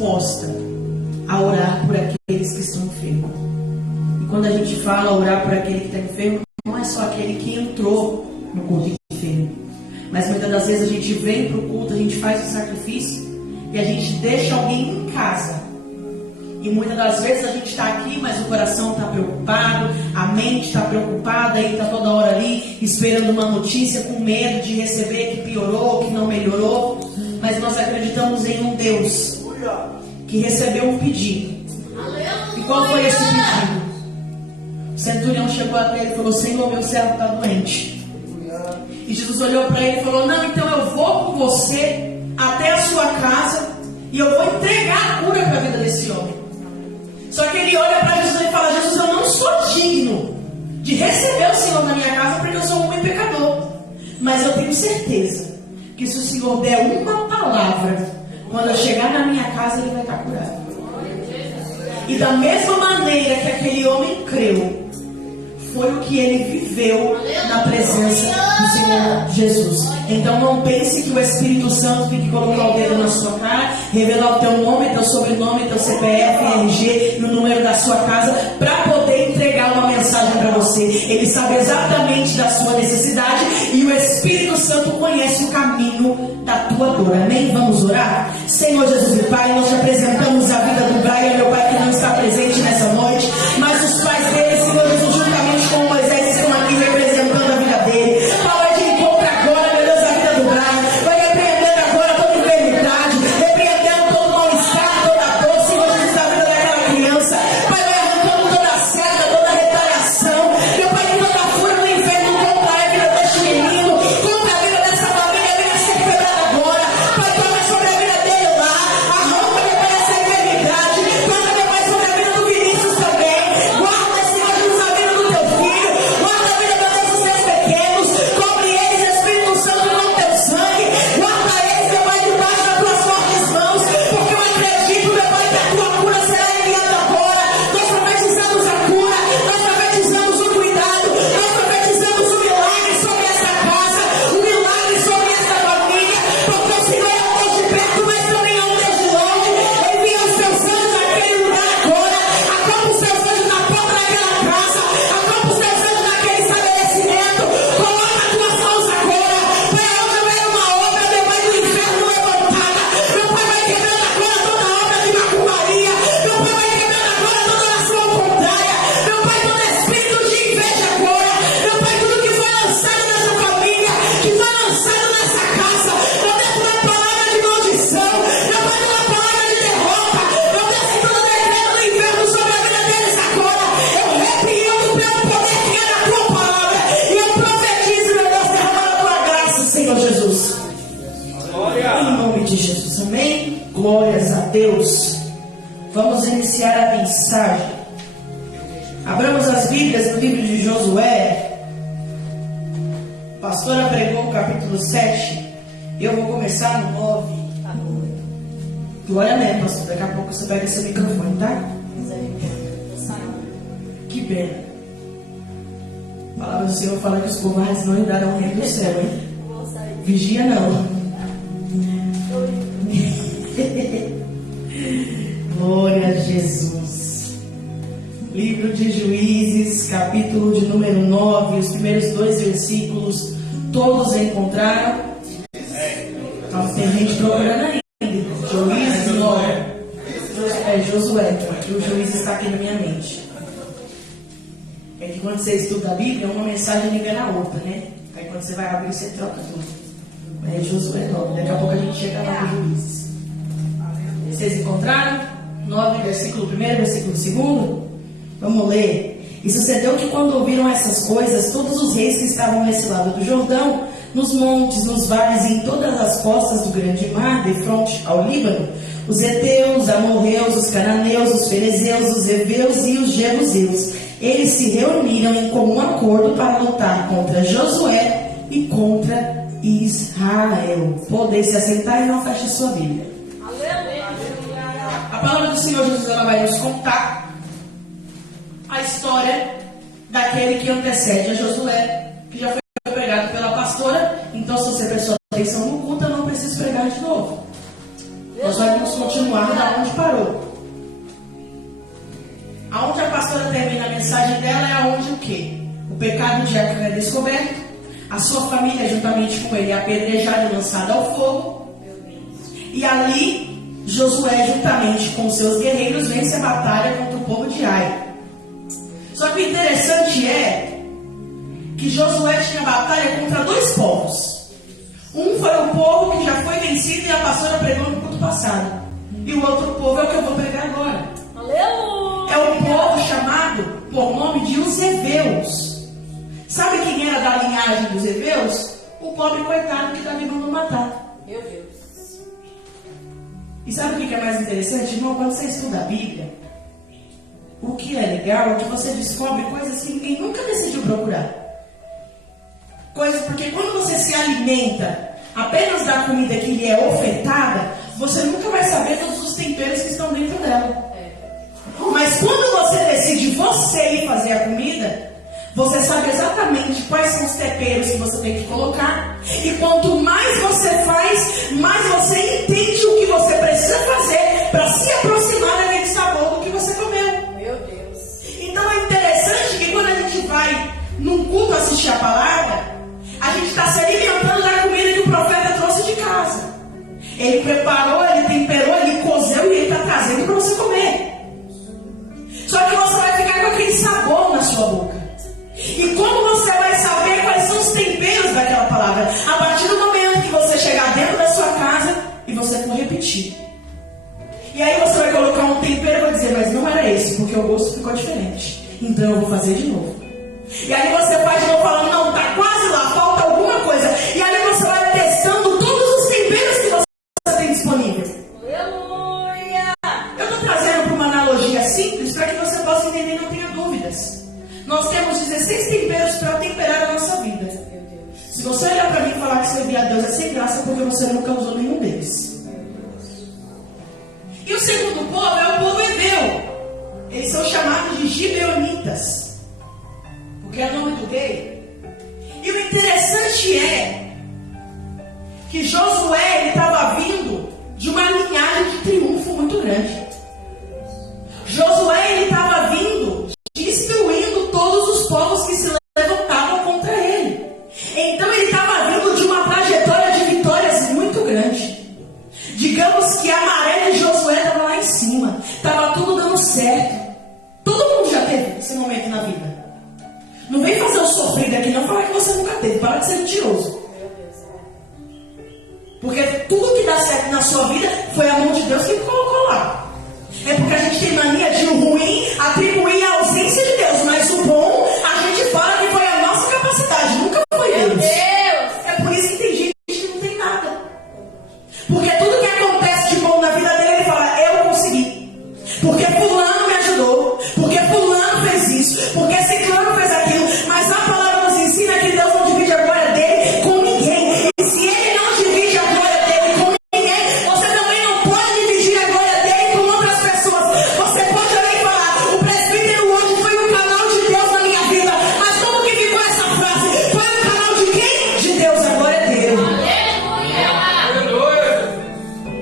disposta a orar por aqueles que estão enfermos. E quando a gente fala orar por aquele que está enfermo, não é só aquele que entrou no culto enfermo. Mas muitas das vezes a gente vem para o culto, a gente faz o sacrifício e a gente deixa alguém em casa. E muitas das vezes a gente está aqui, mas o coração está preocupado, a mente está preocupada e está toda hora ali esperando uma notícia, com medo de receber que piorou, que não melhorou. Mas nós acreditamos em um Deus que recebeu um pedido. E qual foi esse pedido? O centurião chegou até ele e falou: Senhor, meu servo está doente. E Jesus olhou para ele e falou: não, então eu vou com você até a sua casa e eu vou entregar a cura para a vida desse homem. Só que ele olha para Jesus e fala: Jesus, eu não sou digno de receber o Senhor na minha casa porque eu sou um homem pecador. Mas eu tenho certeza que se o Senhor der uma palavra, quando eu chegar na minha casa ele vai estar curado. E da mesma maneira que aquele homem creu, foi o que ele viveu na presença do Senhor Jesus. Então não pense que o Espírito Santo tem que colocar o dedo na sua cara, revelar o teu nome, teu sobrenome, teu CPF, RG e o número da sua casa para poder entregar uma mensagem para você. Ele sabe exatamente da sua necessidade e o Espírito Santo conhece o caminho da tua dor. Amém? Vamos orar? Senhor Jesus e Pai, nós te apresentamos a vida do Brian, meu Pai, que não está presente nessa noite, mas os pais dele, Senhor Jesus, juntamente com Moisés, estão aqui representando a vida dele. Pai, de encontro agora, meu Deus, a vida do Brian. Vai repreendendo agora toda enfermidade, repreendendo todo mal-estar, toda dor, Senhor Jesus, da vida daquela criança. Pai, vai arrancando toda a seta, toda a retaliação. Meu Pai, que toda a fúria do inferno contra a vida deste menino, contra a vida dessa família, venha ser quebrada agora. Pai, toma sobre a vida dele lá, arranca, meu Pai, essa enfermidade. Guarda, meu Pai, sobre a vida do Vinícius também. Guarda, Senhor Jesus, a vida do teu filho. Guarda a vida, meu Deus, dos seus pequenos. Cobre eles, Espírito Santo, com teu sangue. Guarda eles, meu Pai, debaixo das tuas fortes mãos. Porque eu acredito, meu Pai, que a tua cura será enviada agora. Nós profetizamos a cura. Nós profetizamos o cuidado. Nós profetizamos o milagre sobre essa casa. O milagre sobre essa família. Porque o Senhor é um Deus de perto, mas também é um Deus de longe. Envia os teus anjos naquele lugar agora. Acampa os teus anjos na porta daquela casa. Acampa os teus anjos naquele estabelecimento. Coloca as tuas mãos agora. Pai, onde houver uma obra, meu Pai, do inferno levantada. Meu Pai, vai quebrando agora toda obra de macumbaria. Meu Pai, vai quebrando agora toda ação contrária. Meu Pai, todo espírito de inveja agora. Meu Pai, tudo que foi lançado nessa família, que foi lançado nessa casa. Eu desço uma palavra de maldição. Meu Pai, uma palavra de derrota. Eu desço todo decreto do inferno sobre a vida deles agora. Eu repreendo pelo poder que é da tua palavra. E eu profetizo, meu Deus, derramando a tua graça, Senhor Jesus. Em nome de Jesus, amém? Glórias a Deus. Vamos iniciar a mensagem. Abramos as Bíblias no livro de Josué. A pastora pregou o capítulo 7. Eu vou começar no 9. Glória a Deus, pastor. Daqui a pouco você pega esse microfone, tá? Que pena. A palavra do Senhor fala que os covardes não entrarão no reino do céu, hein? Vigia não. Glória a Jesus. Livro de Juízes, capítulo de número 9. Os primeiros 2 versículos todos encontraram. Então, tem gente procurando ainda. Juízes 9. Josué, que o juiz está aqui na minha mente. É que quando você estuda a Bíblia, uma mensagem liga na outra, né? Aí quando você vai abrir, você troca tudo. É Josué 9. Daqui a pouco a gente chega lá no Juízes. Vocês encontraram? 9, versículo 1, versículo 2. Vamos ler. E sucedeu que quando ouviram essas coisas, todos os reis que estavam nesse lado do Jordão, nos montes, nos vales e em todas as costas do grande mar, de fronte ao Líbano, os heteus, os amorreus, os cananeus, os ferezeus, os heveus e os jebuseus, eles se reuniram em comum acordo para lutar contra Josué e contra Israel. Podem se assentar e não feche sua Bíblia. A palavra do Senhor Jesus, ela vai nos contar a história daquele que antecede a Josué, que já foi pregado pela pastora. Então, se você prestou atenção no culto, eu não preciso pregar de novo. Nós vamos continuar da onde cidade dela é onde o quê? O pecado de Acã é descoberto, a sua família juntamente com ele é apedrejada e lançada ao fogo, e ali Josué juntamente com seus guerreiros vence a batalha contra o povo de Ai. Só que o interessante é que Josué tinha batalha contra dois povos. Um foi o povo que já foi vencido e a pastora pregou no culto passado. E o outro povo é o que eu vou pregar agora. Aleluia! É o povo chamado por nome de os Heveus. Sabe quem era da linhagem dos Heveus? O pobre coitado que Davi mandou matar. Meu Deus. E sabe o que é mais interessante, irmão? Quando você estuda a Bíblia, o que é legal é que você descobre coisas que ninguém nunca decidiu procurar. Coisas porque quando você se alimenta apenas da comida que lhe é ofertada, você nunca vai saber todos os temperos que estão dentro dela. Mas quando você decide você ir fazer a comida, você sabe exatamente quais são os temperos que você tem que colocar. E quanto mais você faz, mais você entende o que você precisa fazer para se aproximar daquele sabor do que você comeu. Meu Deus. Então é interessante que quando a gente vai num culto assistir a palavra, a gente está se alimentando da comida que o profeta trouxe de casa. Ele preparou, ele temperou, ele cozeu e ele está trazendo para você comer. Só que você vai ficar com aquele sabor na sua boca. E como você vai saber quais são os temperos daquela palavra? A partir do momento que você chegar dentro da sua casa e você for repetir. E aí você vai colocar um tempero e vai dizer, mas não era esse, porque o gosto ficou diferente. Então eu vou fazer de novo. E aí você faz de novo falando, não, tá quase lá, falta alguma coisa. E aí você vai testando todos os temperos que você tem disponível. Aleluia! Eu estou trazendo para uma analogia simples para que você possa entender e não tenha dúvidas. Nós temos 16 temperos para temperar a nossa vida. Meu Deus. Se você olhar para mim e falar que servir a Deus é sem graça, porque você nunca usou nenhum deles. E o segundo povo é o povo Heveu. Eles são chamados de Gibeonitas, porque é nome do rei. E o interessante é que Josué estava vindo de uma linhagem de triunfo muito grande. Josué estava vindo destruindo todos os povos que se levantavam contra ele. Então ele estava vindo de uma trajetória de vitórias muito grande. Digamos que a maré de Josué estava lá em cima, estava tudo dando certo. Todo mundo já teve esse momento na vida. Não vem fazer o sofrido aqui não, falar que você nunca teve. Para de ser mentiroso. Porque tudo que dá certo na sua vida foi a mão de Deus que colocou lá. É porque a gente tem mania de o ruim atribuir a ausência de Deus, mas o bom a gente fala que foi a nossa capacidade, nunca foi Deus. Meu Deus! É por isso que tem gente que não tem nada. Porque tudo que acontece de bom na vida dele, ele fala, eu consegui. Porque fulano me ajudou, porque fulano fez isso, porque ciclano fez aquilo. Mas a palavra nos ensina que Deus não divide a glória dele com ninguém. E se ele não divide a glória dele com ninguém, você também não pode dividir a glória dele com outras pessoas. Você pode olhar e falar, o presbítero hoje foi o canal de Deus na minha vida. Mas como que ficou essa frase? Foi o canal de quem? De Deus, a glória é dele.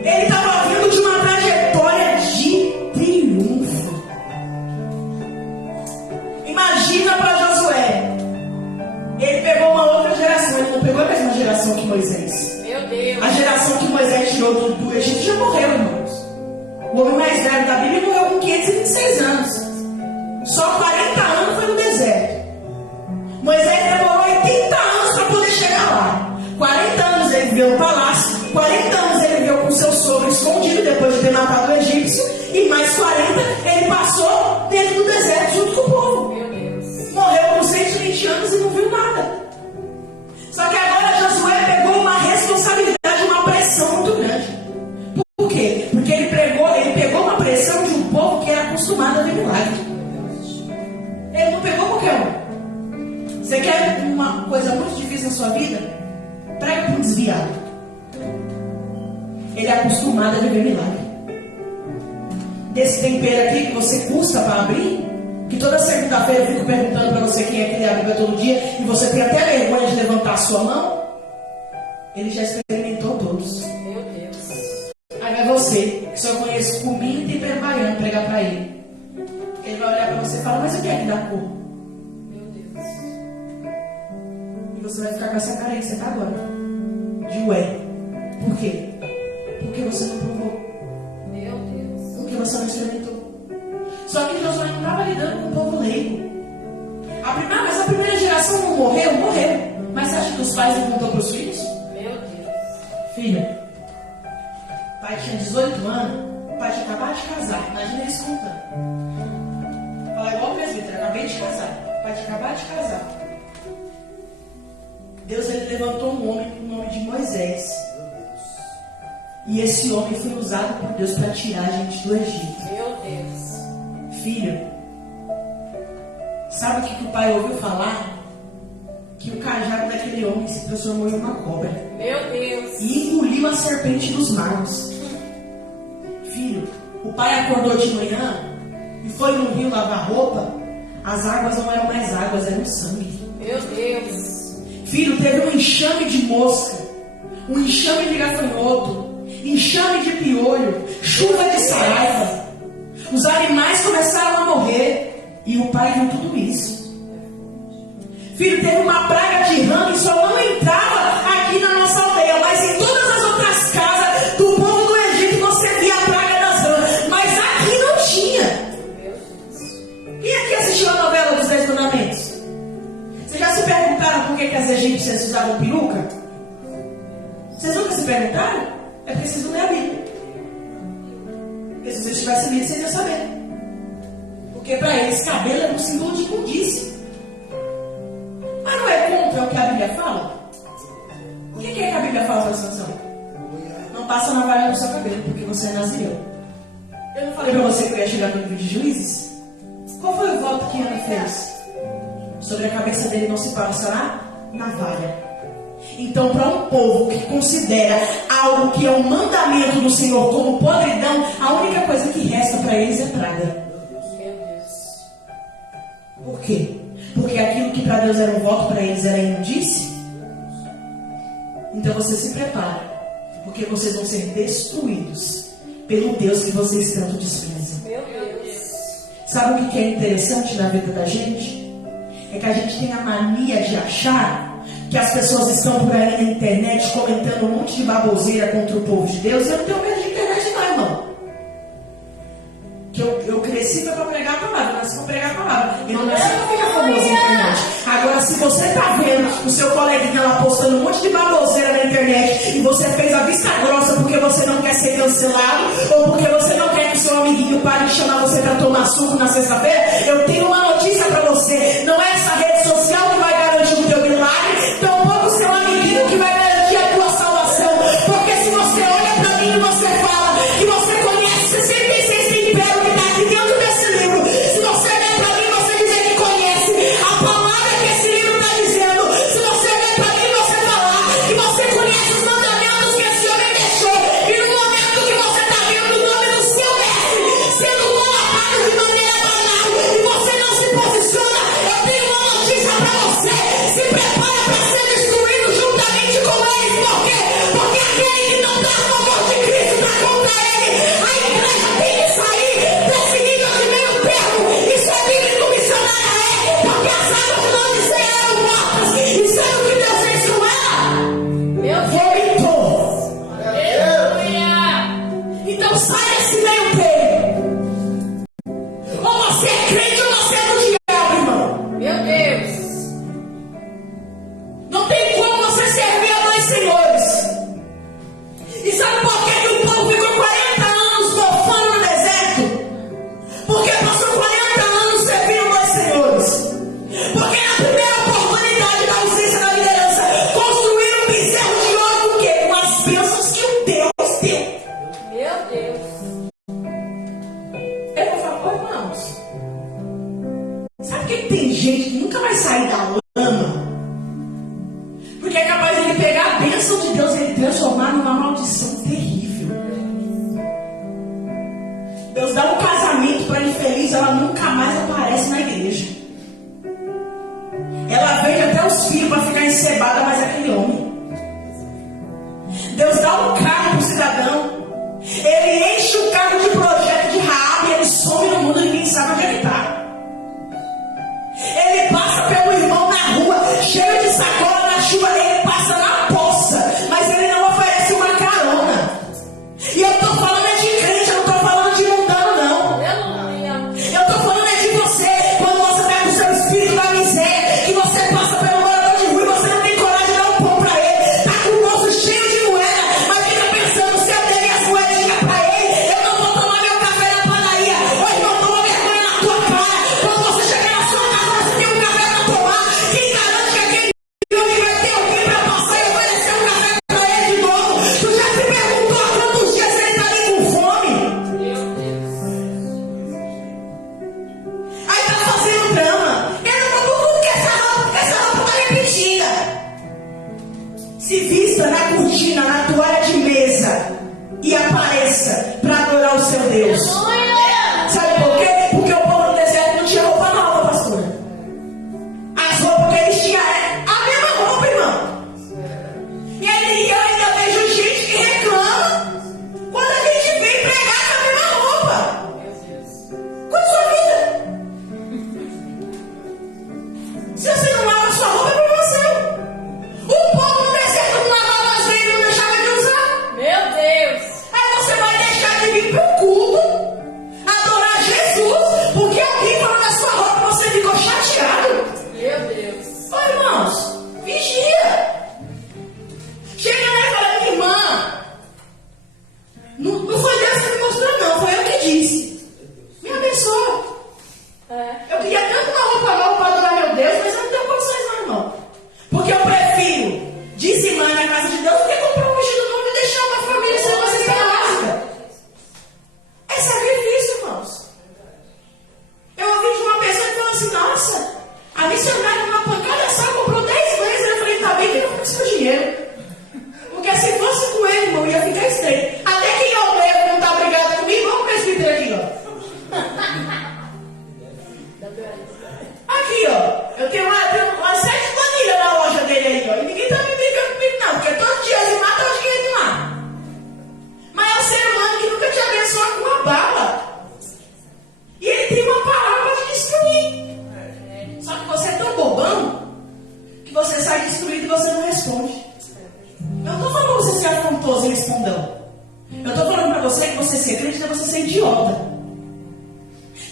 Ele estava vindo de uma trajetória de triunfo. Imagina para Josué. Ele pegou uma outra geração. Ele não pegou a mesma geração que Moisés. Meu Deus! A geração que Moisés tirou do Egito já morreu, irmãos. O homem mais velho da Bíblia morreu com 526 anos. Só 40 anos foi no deserto. Moisés demorou 80 anos para poder chegar lá. 40 anos ele viveu no palácio. 40 anos ele viveu com seu sogro escondido depois de ter matado o egípcio. E mais 40 ele passou dentro do deserto junto com o povo. Meu Deus! Morreu com 120 anos e não viu nada. Só que agora Josué pegou uma responsabilidade, uma pressão muito grande. Por quê? Porque ele pegou uma pressão de um povo que era acostumado a ver milagre. Ele não pegou qualquer um. Você quer uma coisa muito difícil na sua vida? Prega para um desviado. Ele é acostumado a viver milagre. Desse tempero aqui que você custa para abrir, que toda segunda-feira eu fico perguntando para você quem é que lê a Bíblia todo dia, e você tem até vergonha de levantar a sua mão, ele já experimentou todos. Meu Deus! Aí é você, que só conhece cominho e tempero baiano, pregar para ele. Ele vai olhar para você e falar, mas o que é que dá cor? você vai ficar com essa cara aí que você está agora. De ué. Por quê? Porque você não provou. Meu Deus. Porque você não experimentou. Só que Josué não estava lidando com o povo leigo. Mas a primeira geração não morreu? Morreu. Mas você acha que os pais não contou para os filhos? Meu Deus. Filho, o pai tinha 18 anos, o pai tinha acabado de casar. Imagina eles contando. Fala igual o presbítero, acabei de casar. O pai tinha acabado de casar. Deus ele levantou um homem com o nome de Moisés. E esse homem foi usado por Deus para tirar a gente do Egito. Meu Deus. Filho, sabe o que o pai ouviu falar? Que o cajado daquele homem se transformou em uma cobra. Meu Deus. E engoliu a serpente dos magos. Filho, o pai acordou de manhã e foi no rio lavar roupa. As águas não eram mais águas, eram sangue. Meu Deus. Filho, teve um enxame de mosca, um enxame de gafanhoto, enxame de piolho, chuva de saraiva. Os animais começaram a morrer. E o pai viu tudo isso. Filho, teve uma praga de rã que só não entrava aqui na nossa aldeia, mas em todas as outras casas do povo do Egito você via a praga das rãs. Mas aqui não tinha. Quem aqui assistiu a novela dos 10 Mandamentos? Vocês já se perguntaram por que as egípcias usavam peruca? Vocês nunca se perguntaram? É porque vocês não lêem a Bíblia. Porque se vocês tivessem lido, vocês iam saber. Porque para eles cabelo é um símbolo de imundície. Mas não é contra o que a Bíblia fala? O que é que a Bíblia fala para Sansão? Não passa navalha no seu cabelo, porque você é nazireu. Eu não falei para você que eu ia chegar no livro de Juízes? Qual foi o voto que Ana fez? Sobre a cabeça dele não se passará navalha. Então, para um povo que considera algo que é um mandamento do Senhor como podridão, a única coisa que resta para eles é praga. Por quê? Porque aquilo que para Deus era um voto, para eles era imundície. Então você se prepara, porque vocês vão ser destruídos pelo Deus que vocês tanto desprezam. Meu Deus. Sabe o que é interessante na vida da gente? É que a gente tem a mania de achar que as pessoas estão por aí na internet comentando um monte de baboseira contra o povo de Deus. Eu não tenho medo de internet não, irmão. Que eu cresci para pregar a palavra, eu nasci para pregar a palavra. Eu não nasci para ficar famoso na internet. Agora, se você está vendo o seu coleguinha lá postando um monte de baboseira na internet e você fez a vista grossa porque você não quer ser cancelado ou porque você não quer que o seu amiguinho pare de chamar você para tomar suco na sexta-feira, eu tenho uma notícia para você. Não é essa rede social que vai garantir o teu milagre, tampouco o seu amiguinho que vai garantir a tua salvação. Porque se você olha para mim e você fala que você conhece 66 temperos que está aqui dentro desse livro, se você olhar para mim e você dizer que conhece a palavra que esse livro está dizendo, se você olhar para mim e você falar que você conhece os mandamentos que esse homem deixou, e no momento que você está vendo o nome do seu mestre sendo colocado de maneira banal e você não se posiciona, eu tenho uma notícia para você: se prepara para ser destruído juntamente com eles. Por quê? Porque aquele que não dá a favor de Cristo está contra ele. A igreja tem que sair desse nível de meio termo. Isso é bíblico missionário, porque as águas de Laodiceia eram mortas. E sabe o que Deus fez com ela? Meu Vomitou. Aleluia. Então sai desse meio termo. Ou você é crente ou você é do diabo, irmão. Meu Deus. Não tem como você servir a dois senhores. E sabe por que o povo ficou 40 anos mofando no deserto? Porque passou 40 anos servindo dois senhores. Porque na primeira oportunidade da ausência da liderança, construíram um bezerro de ouro com o quê? Com as bênçãos que o Deus deu. Meu Deus. Eu vou falar, irmãos, sabe por que tem gente que nunca vai sair da lama? Porque é capaz de ele pegar a bênção de Deus e ele transformar numa maldição terrível. Deus dá um casamento para infeliz, ela nunca mais aparece na igreja. Ela vende até os filhos para ficar encebada, mas é aquele homem. Deus dá um carro para o cidadão. Ele enche o carro de projeto de Raab e ele some no mundo e ninguém sabe onde ele está. Ele passa pelo irmão na rua, cheio de sacola na chuva.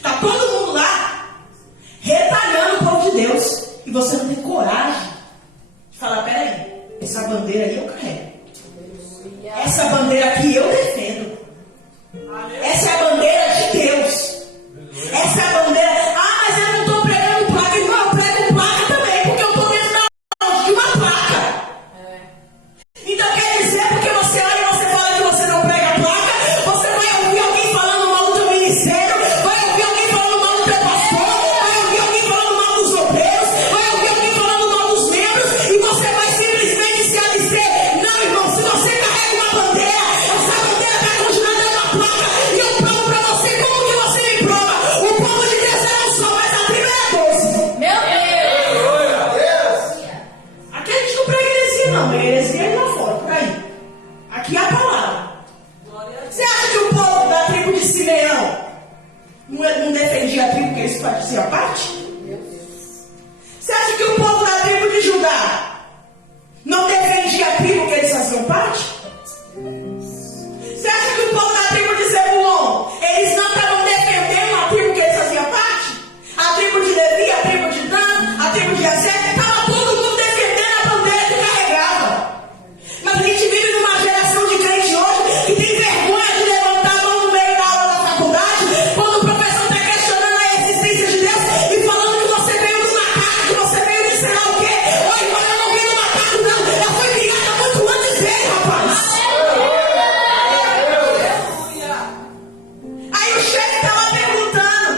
Está todo mundo lá retalhando o povo de Deus. E você não tem coragem de falar, peraí, essa bandeira aí eu carrego. Essa bandeira aqui eu defendo. Essa é a bandeira de Deus. Essa é a bandeira. Ah, mas eu não estou pregando placa. Irmão, eu prego placa também, porque eu estou dentro de uma placa. Então quer dizer, porque você olha e você fala que você não prega placa, você vai ouvir alguém falando mal do teu ministério, vai ouvir alguém falando mal do teu pastor, vai ouvir alguém falando mal dos obreiros, vai ouvir alguém falando mal dos membros, e você vai simplesmente se alistar. Não, irmão, se você carrega uma bandeira, essa bandeira vai continuar dando uma placa, e eu provo para você como que você me prova. O povo de Deus é um só, mas a tribo é 12. Meu Deus! Aqui a gente não prega heresia, não. A heresia é lá fora, por aí. Aqui é a palavra. Você acha que o povo da tribo de Simeão não defendia a tribo que eles faziam parte? Você acha que o povo da tribo de Judá não defendia a tribo que eles faziam parte? Você acha que o povo da tribo de Zebulon, eles não estavam defendendo a tribo que eles faziam parte? A tribo de Levi, a tribo de Dan, a tribo de Aser, estava todo mundo defendendo a bandeira que carregava. Mas a gente vive numa geração de crente hoje que tem vergonha de levantar a mão no meio da aula da faculdade, quando o professor está questionando a existência de Deus e falando que você veio do macaco, que você veio de sei lá o quê. Oi, irmão, eu não vim do macaco, não. Eu fui criada muito antes dele, rapaz. Aí o chefe está lá perguntando,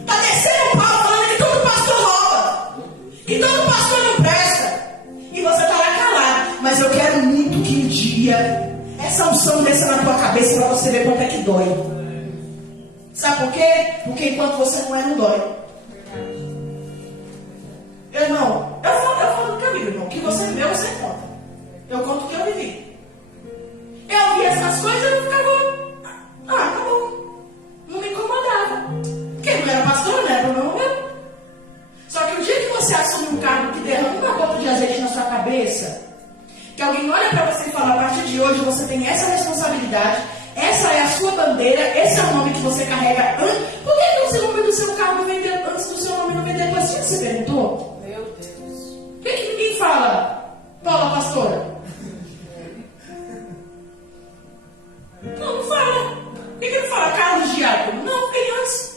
está descendo o pau, falando que todo pastor rouba, que todo pastor não presta, e você está lá calado. Mas eu quero muito que um dia essa unção desça na tua cabeça para você ver quanto é que dói. Sabe por quê? Porque enquanto você não é, não dói. Irmão, eu falo do que eu vivi, irmão. O que você viveu, você conta. Eu conto o que eu vivi. Eu vi essas coisas e eu ficava, tá bom. Não me incomodava. Porque não era pastor, não era problema meu. Só que o dia que você assume um cargo que derrama uma gota de azeite na sua cabeça, que alguém olha para você e fala, a partir de hoje você tem essa responsabilidade, essa é a sua bandeira, esse é o nome que você carrega. Por que não o nome do seu cargo vem antes do seu nome não vem depois? Você perguntou? Meu Deus! Por que ninguém fala, Paula pastora? Não fala. Por que não fala Carlos Diácono? Não, vem antes.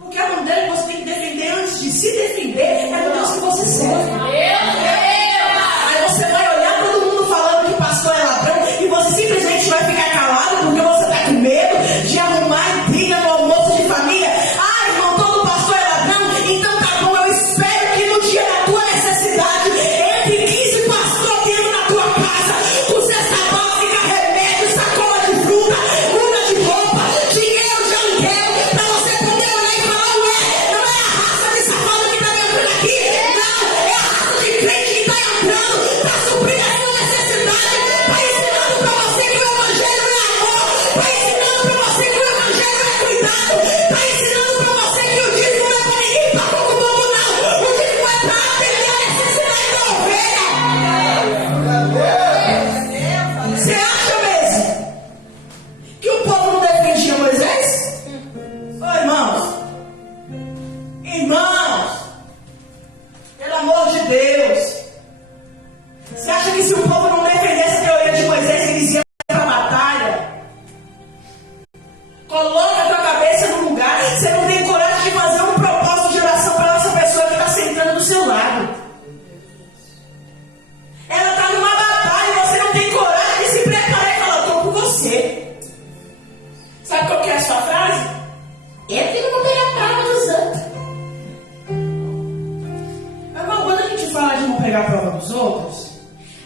Porque a bandeira que você tem que defender antes de se defender é do Deus que você serve. Aí você vai olhar todo mundo falando que pastor é ladrão e você simplesmente vai ficar calado porque você está com medo de arrumar intriga no almoço de família. Ah, irmão, todo pastor é ladrão? Então tá bom, eu espero que no dia da tua necessidade entre 15 pastores dentro da tua casa, com cesta básica, remédio, sacola de fruta, muda de roupa, dinheiro de aluguel, pra você poder olhar e falar, não é a raça de safado que tá me entrando aqui, não, é a raça de crente que tá entrando pra suprir a sua necessidade, pra ensinando pra você que o evangelho é amor, pra ensinando pra você que o evangelho é cuidado, pra ensinando pra você que o dízimo não é pra ninguém pra pouco bobo, não, o dízimo é pra atender a necessidade da ovelha. Você acha mesmo que o povo não defendia Moisés? Ô irmãos, pelo amor de Deus, você acha que se o povo não defendesse a teoria de Moisés, eles iam para a batalha? Coloca a tua cabeça no lugar. Você não tem coragem de fazer um propósito de oração para essa pessoa que está sentando do seu lado. Ela está numa batalha e você não tem coragem de se preparar e falar, eu estou com você. Sabe qual que é a sua frase? Eu que não vou pegar a prova dos outros. Mas quando a gente fala de não pegar a prova dos outros,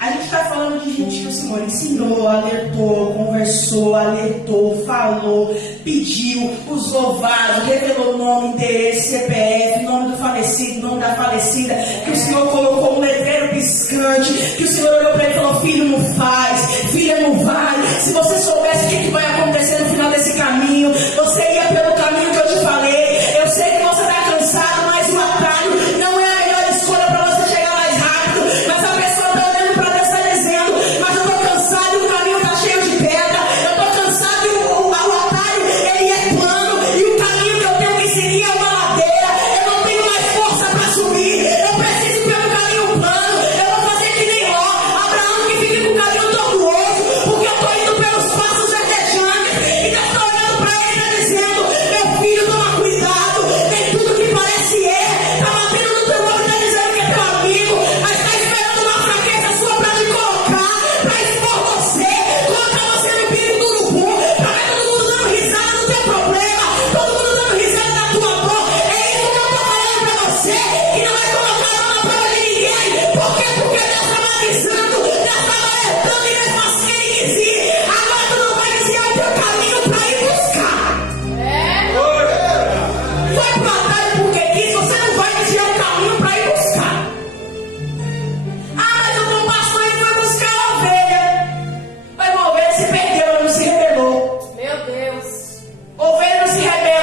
a gente está falando de gente que o Senhor ensinou, alertou, conversou, alertou, falou, pediu, usou vaso, revelou nome, endereço, CPF, nome do falecido, nome da falecida, que o Senhor colocou um letreiro piscante, que o Senhor olhou para ele e falou, filho, não faz, filha, não vai. Se você soubesse o que vai acontecer no final desse caminho, você ia pelo caminho que eu te falei. Eu sei que você está cansado, mas o atalho não é a melhor escolha para você chegar mais rápido. Mas a pessoa está olhando para Deus e está dizendo, mas eu estou cansado e o caminho está cheio de pedra. Eu estou cansado e o atalho, ele é plano. E o caminho que eu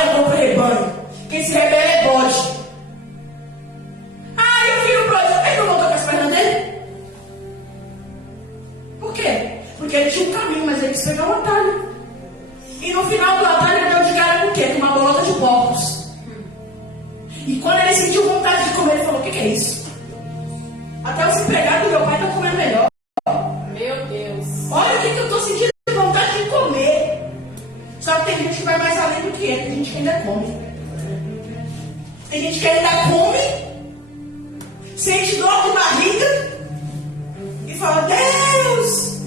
ovelha contra o rebanho. Quem se rebela é bode. Ah, eu vi o bode. Ele não voltou com as pernas dele? Por quê? Porque ele tinha um caminho, mas ele quis pegar um atalho. E no final do atalho ele deu de cara com o quê? Com uma bolota de porcos. E quando ele sentiu vontade de comer, ele falou: o que é isso? Até os empregados do meu pai estão comendo melhor. Meu Deus. Olha o que eu estou sentindo vontade de comer. Só que tem gente que vai mais além do que ele. Tem gente que ainda come. Tem gente que ainda come, sente dor de barriga e fala: Deus,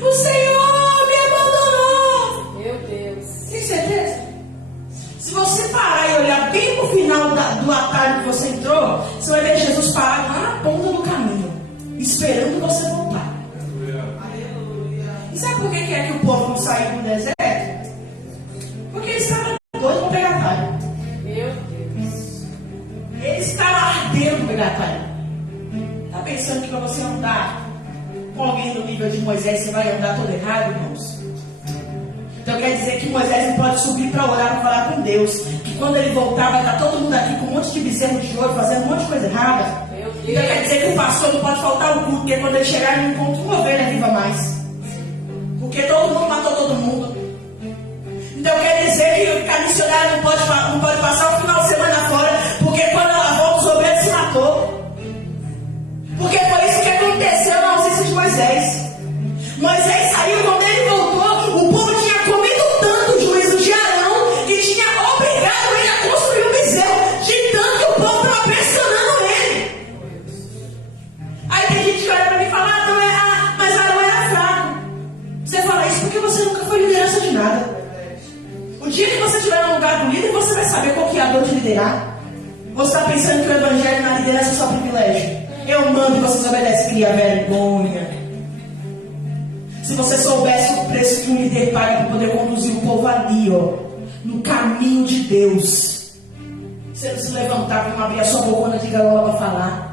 o Senhor me abandonou. Meu Deus. Tem certeza? Se você parar e olhar bem pro final do atalho que você entrou, você vai ver Jesus parado lá na ponta do caminho, esperando você voltar. E sabe por que é que o povo não saiu do deserto? Porque eles estavam doidos para pegar atalho. Meu Deus. Eles estavam ardendo para pegar atalho. Está pensando que para você andar com alguém no nível de Moisés, você vai andar todo errado, irmãos? Então quer dizer que Moisés não pode subir para orar, para falar com Deus. Que quando ele voltar, vai estar todo mundo aqui com um monte de bezerro de ouro, fazendo um monte de coisa errada. Então quer dizer que o pastor não pode faltar o culto, porque quando ele chegar, ele não encontra uma ovelha viva mais. Porque todo mundo matou todo mundo. Então quer dizer que a missionária não pode passar o final de semana fora, porque quando ela volta, os obreiros se matou. Porque foi isso que aconteceu na ausência de Moisés. Moisés saiu, quando ele voltou, o povo tinha comido tanto o juízo de Arão que tinha obrigado ele a construir um bezerro, de tanto que o povo estava pressionando ele. Aí tem gente que olha para mim e fala: mas Arão era fraco. Você fala isso porque você nunca foi liderança de nada. O dia que você estiver no lugar do líder, você vai saber qual que é a dor de liderar. Você está pensando que o evangelho na liderança é só privilégio? Eu mando e vocês obedecem, cria vergonha. Se você soubesse o preço que um líder paga para poder conduzir o povo ali, ó, no caminho de Deus, você não se levantar para não abrir a sua boca quando diga logo para falar.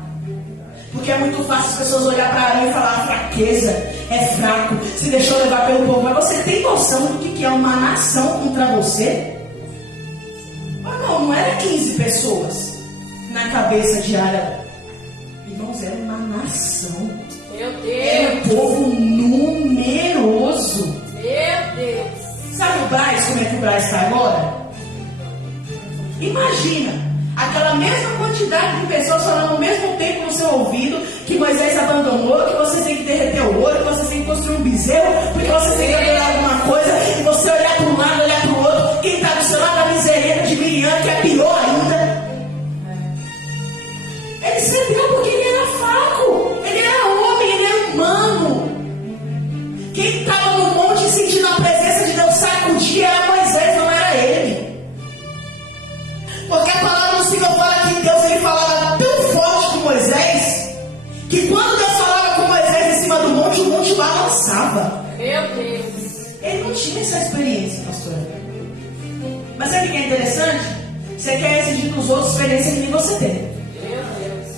Porque é muito fácil as pessoas olhar para ali e falar: fraqueza, é fraco, se deixou levar pelo povo. Mas você tem noção do que é uma nação contra você? Mas não era 15 pessoas na cabeça de Arão. Irmãos, era uma nação. Meu Era um Deus. povo numeroso. Meu Deus. Sabe o Braz, como é que o Braz está agora? Imagina aquela mesma quantidade de pessoas falando ao mesmo tempo no seu ouvido que Moisés abandonou, que você tem que derreter o ouro, que você tem que construir um bezerro, porque você tem que adorar alguma coisa, e você olhar para um lado, olhar para o outro. Quem está do seu lado, a miserenta de Miriam, que é pior ainda. Ele cedeu porque ele era fraco, ele era homem, ele era humano. Quem estava no monte sentindo a presença de Deus sacudir era Moisés, não era ele. Porque a palavra do Senhor fala que Deus ele falava tão forte com Moisés, que quando Deus falava com Moisés em cima do monte, o monte balançava. Meu Deus. Ele não tinha essa experiência, pastor. Mas sabe o que é interessante? Você quer exigir dos outros experiência que nem você tem. Meu Deus.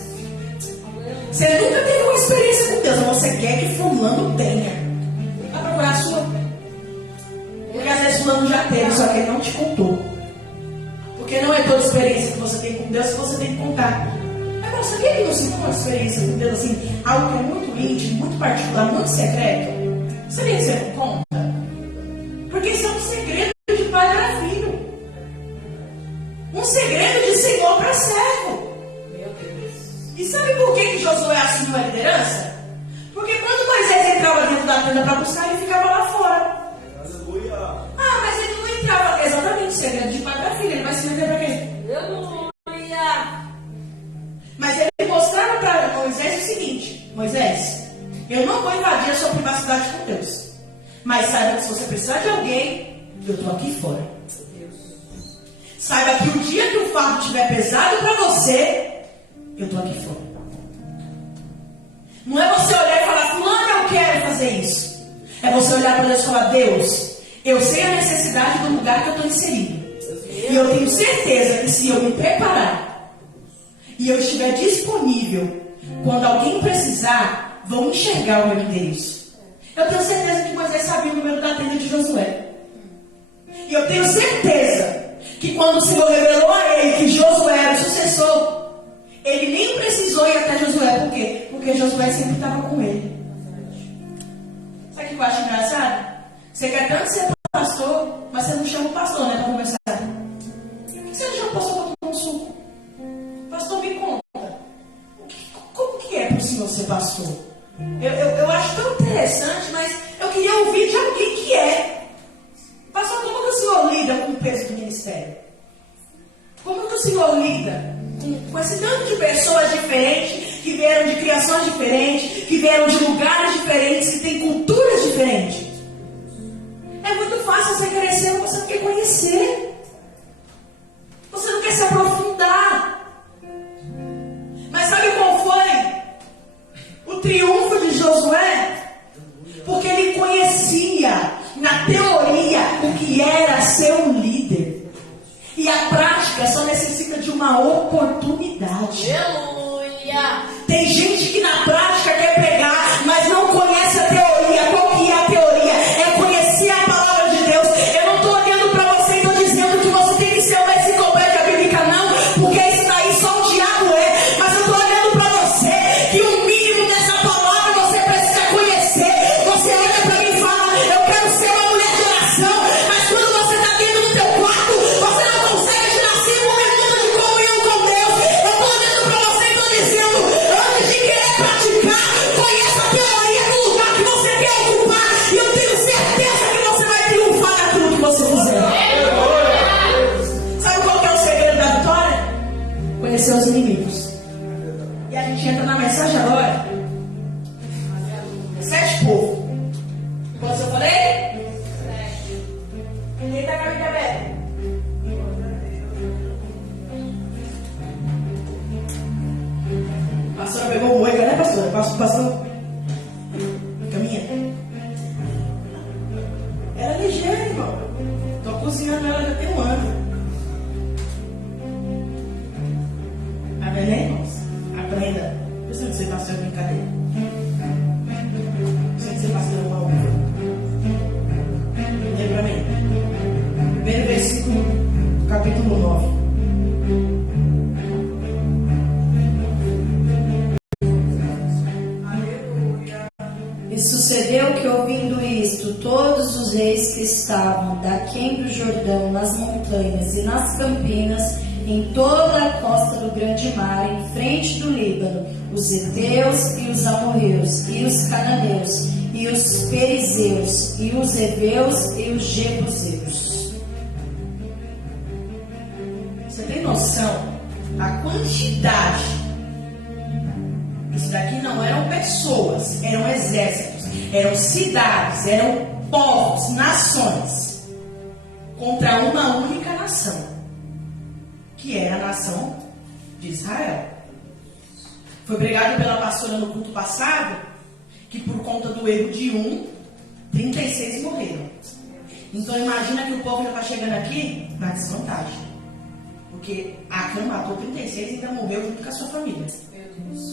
Você nunca teve uma experiência com Deus, mas você quer que fulano tenha. Vai procurar a sua. Porque às vezes fulano já teve, só que ele não te contou. Porque não é toda experiência que você tem com Deus que você tem que contar. Mas não, sabia que você tem uma experiência com Deus assim, algo que é muito íntimo, muito particular, muito secreto? Sabia que você não conta? Porque isso é um segredo de pai para filho. Um segredo de senhor para servo. Meu Deus. E sabe por que Josué assumiu a liderança? Porque quando Moisés entrava dentro da tenda para buscar, ele ficava lá fora. Aleluia. Ah, mas ele não entrava. Exatamente, segredo de pai para filho. Ele vai se meter para quê? Aleluia. Mas ele mostrava para Moisés o seguinte: Moisés, eu não vou invadir a sua privacidade com Deus. Mas saiba que se você precisar de alguém, eu estou aqui fora. Saiba que o dia que o fardo estiver pesado para você, eu estou aqui fora. Não é você olhar e falar: fulano, eu quero fazer isso. É você olhar para Deus e falar: Deus, eu sei a necessidade do lugar que eu estou inserido. E eu tenho certeza que se eu me preparar e eu estiver disponível, quando alguém precisar, vão enxergar o meu endereço. Eu tenho certeza que Moisés sabia o número da tenda de Josué. E eu tenho certeza que quando o Senhor revelou a ele que Josué era o sucessor, ele nem precisou ir até Josué. Por quê? Porque Josué sempre estava com ele. Sabe o que eu acho engraçado? Você quer tanto ser pastor, mas você não chama o pastor, né, para conversar. Por que você não chama o pastor para tomar um suco? Pastor, me conta. Como que é para o senhor ser pastor? Eu acho tão interessante, mas eu queria ouvir de alguém que é. Pastor, como que o senhor lida com o peso do ministério? Como que o senhor lida com esse tanto de pessoas diferentes, que vieram de criações diferentes, que vieram de lugares diferentes, que têm culturas diferentes? É muito fácil você crescer, mas você não quer conhecer. Você não quer se aprofundar. Mas sabe qual foi o triunfo de Josué? Porque ele conhecia, na teoria, o que era ser um líder. E a prática só necessita de uma oportunidade. Aleluia. Tem gente que na prática quer pregar, mas não conhece a teoria. Qual que é a teoria? É conhecer a palavra de Deus. Eu não estou olhando para você e estou dizendo que você tem que ser uma enciclopédia bíblica, não, porque isso daí só o diabo é. Mas eu estou olhando para você que o mínimo dessa palavra você precisa conhecer. Você olha para mim e fala, eu quero ser uma mulher de oração, mas quando você está dentro do teu quarto, você não consegue tirar 5 minutos de comunhão com Deus. Eu estou olhando para você e estou dizendo, antes de querer praticar, conheça a teoria do lugar que você quer ocupar. E eu tenho certeza que você vai triunfar naquilo que você fizer. Sabe qual que é o segredo da vitória? Conhecer os inimigos. E a gente entra na mensagem agora. 7 povos. Quantos eu falei? 7. Quem está com a Bíblia aberta? A pastora pegou o boi, né, pastora? Pastor. Caminha. Ela é ligeira, irmão. Estou cozinhando ela já tem 1 ano. Amém, né, irmãos? Aprenda. Eu sei que você pastor é brincadeira. Eu sei que você pastor é uma obra. Lembra pra mim. Primeiro versículo, capítulo 9. E sucedeu que, ouvindo isto, todos os reis que estavam daquém do Jordão, nas montanhas e nas campinas, em toda a costa do grande mar, em frente do Líbano, os heteus e os amorreus, e os cananeus, e os perizeus, e os heveus e os jebuseus. Você tem noção da quantidade? Isso daqui não eram pessoas, eram exércitos, eram cidades, eram povos, nações, contra uma única nação, que era a nação de Israel. Foi pregado pela pastora no culto passado que por conta do erro de 36 morreram. Então imagina que o povo já está chegando aqui na desvantagem. Porque Acã matou 36 e ainda morreu junto com a sua família.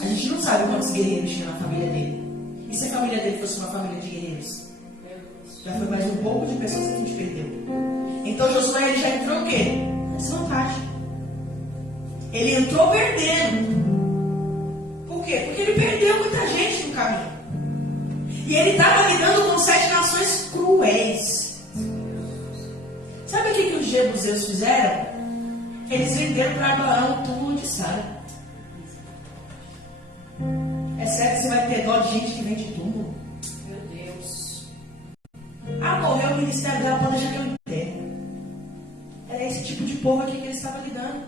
A gente não sabe quantos guerreiros tinha na família dele. E se a família dele fosse uma família de guerreiros? Já foi mais um pouco de pessoas que a gente perdeu. Então Josué ele já entrou o quê? Na desvantagem. Ele entrou perdendo. Por quê? Porque ele perdeu muita gente no caminho. E ele estava lidando com 7 nações cruéis. Sabe o que os jebuseus fizeram? Eles venderam para Abraão o túmulo de Sara. É sério que você vai ter dó de gente que vende túmulo? Meu Deus. Ah, morreu o ministério dela, pode deixar que eu enterre. Era esse tipo de povo aqui que eles estavam lidando.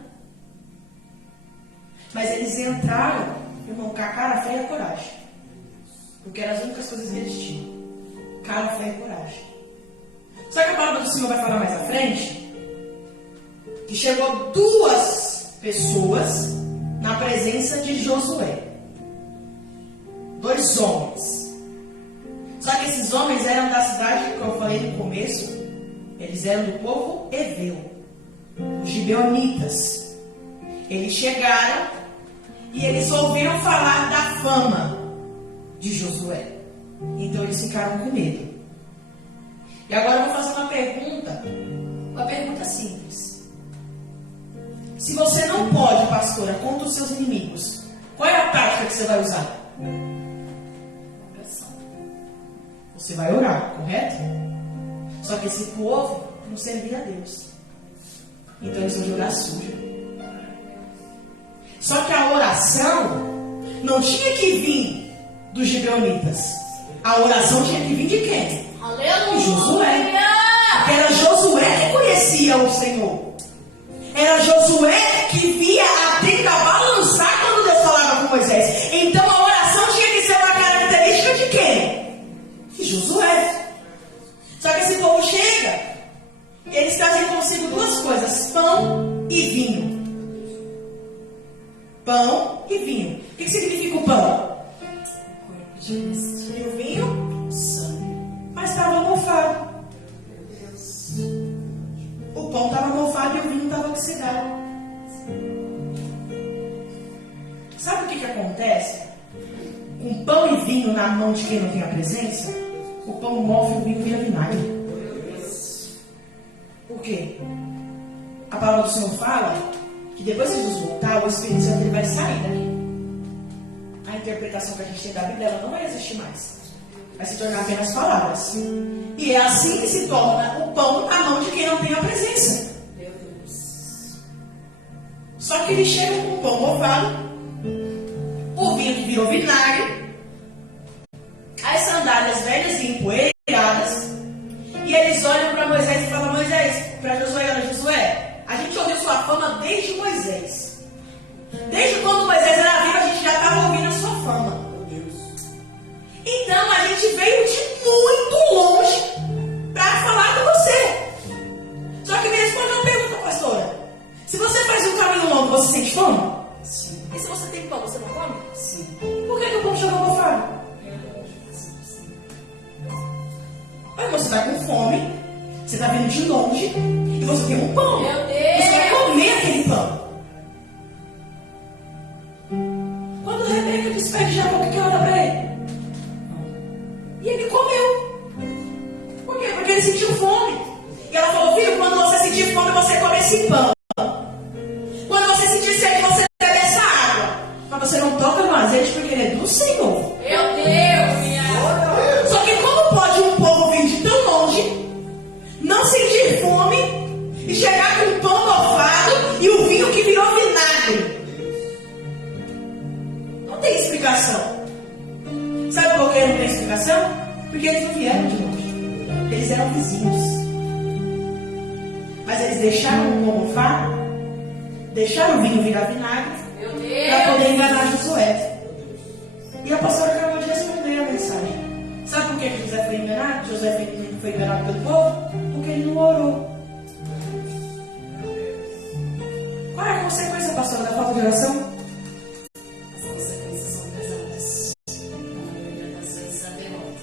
Mas eles entraram, irmão, com a cara, fé e a coragem. Porque eram as únicas coisas que eles tinham. Cara, fé e coragem. Só que a palavra do Senhor vai falar mais à frente que chegou 2 pessoas na presença de Josué. 2 homens. Só que esses homens eram da cidade que eu falei no começo. Eles eram do povo Heveu, os gibeonitas. Eles chegaram e eles ouviram falar da fama de Josué. Então eles ficaram com medo. E agora eu vou fazer uma pergunta simples. Se você não pode, pastora, contra os seus inimigos, qual é a tática que você vai usar? Oração. Você vai orar, correto? Só que esse povo não servia a Deus. Então eles vão jogar sujo. Só que a oração não tinha que vir dos gibeonitas. A oração tinha que vir de quem? Aleluia. De Josué. Porque era Josué que conhecia o Senhor. Era Josué que via a tenda balançar quando Deus falava com Moisés. Então a oração tinha que ser uma característica de quem? De Josué. Só que esse povo chega, eles trazem consigo duas coisas: pão e vinho. Pão e vinho. O que significa o pão? O corpo de Cristo. E o vinho? Sangue. Mas estava mofado. O pão estava mofado e o vinho estava oxidado. Sabe o que acontece? Com pão e vinho na mão de quem não tem a presença, o pão mofa e o vinho vira vinagre. Por quê? A palavra do Senhor fala que depois de Jesus voltar, o Espírito Santo ele vai sair daqui. A interpretação que a gente tem da Bíblia ela não vai existir mais. Vai se tornar apenas palavras. E é assim que se torna o pão na mão de quem não tem a presença. Meu Deus. Só que eles chegam com o pão mofado, o vinho que virou vinagre, as sandálias velhas e empoeiradas, e eles olham para Moisés e falam: Moisés, para Josué: olha, Josué, a gente ouviu sua fama desde Moisés. Desde quando Moisés era vivo, a gente já estava ouvindo a sua fama. Então a gente veio de muito longe para falar com você. Só que me responde uma pergunta, pastora: se você faz um caminho longo, você sente fome? Sim. E se você tem pão, você não come? Sim. Por que o pão chegou mofado? Mas você está com fome, você está vindo de longe e você tem um pão. Meu Deus. Você vai comer aquele pão. Quando Rebeca despede Jacó, o que ela dá para ele? E ele comeu. Por quê? Porque ele sentiu fome. E ela falou: filho, quando você sentir fome, você come esse pão. Quando você sentir sede, você bebe essa água. Mas você não toca no azeite porque ele é do Senhor. Meu Deus, minha. Só que como pode um povo vir de tão longe, não sentir fome e chegar com o pão mofado e o vinho que virou vinagre? Não tem explicação. Sabe por que não tem explicação? Porque eles não vieram de longe. Eles eram vizinhos. Mas eles deixaram o pão mofar, deixaram o vinho virar vinagre, Meu para Deus. poder enganar Josué. E a pastora acabou de responder a mensagem. Sabe por que José foi enganado? José foi enganado pelo povo? Porque ele não orou. Qual é a consequência, pastora, da falta de oração? As consequências são pesadas. Na maioria das vezes a derrota.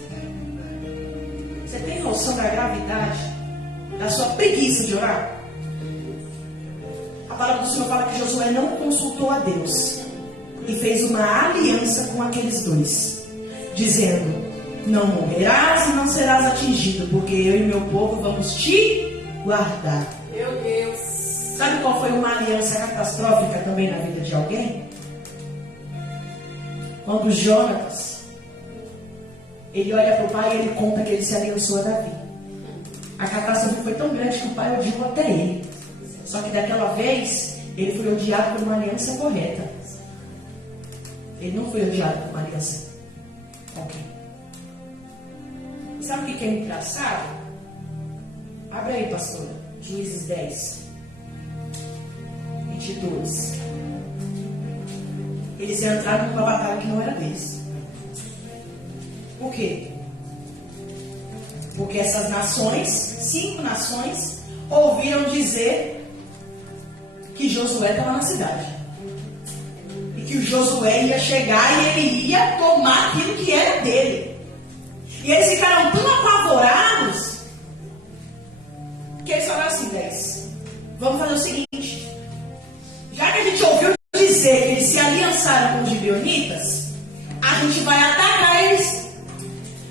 Você tem noção da gravidade da sua preguiça de orar? A palavra do Senhor fala que Josué não consultou a Deus e fez uma aliança com aqueles dois, dizendo: não morrerás e não serás atingido, porque eu e meu povo vamos te guardar. Meu Deus. Sabe qual foi uma aliança catastrófica também na vida de alguém? Quando Jonatas, ele olha para o pai e ele conta que ele se aliançou a Davi. A catástrofe foi tão grande que o pai odiou até ele. Só que daquela vez, ele foi odiado por uma aliança correta. Ele não foi odiado por uma aliança. Ok. Sabe o que é engraçado? Abre aí, pastora. Juízes 10, 22. Eles entraram numa batalha que não era deles. Por quê? Porque essas nações, 5 nações, ouviram dizer que Josué estava na cidade. E que o Josué ia chegar e ele ia tomar aquilo que era dele. E eles ficaram tão apavorados que eles falaram assim: 10, vamos fazer o seguinte. Já que a gente ouviu dizer que eles se aliançaram com os gibeonitas, a gente vai atacar eles.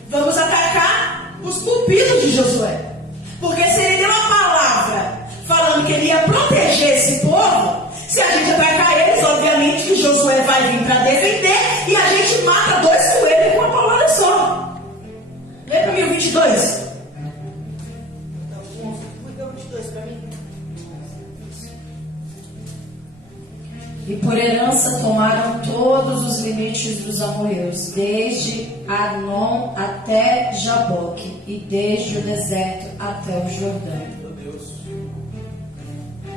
Vamos atacar os pupilos de Josué. Porque se ele deu uma palavra falando que ele ia proteger esse povo, Se a gente atacar eles, obviamente que Josué vai vir para defender e a gente mata 2 coelhos com uma palavra só. Lê para mim o 22. E por herança tomaram todos os limites dos amorreus, desde Arnon até Jaboque, e desde o deserto até o Jordão. Meu Deus.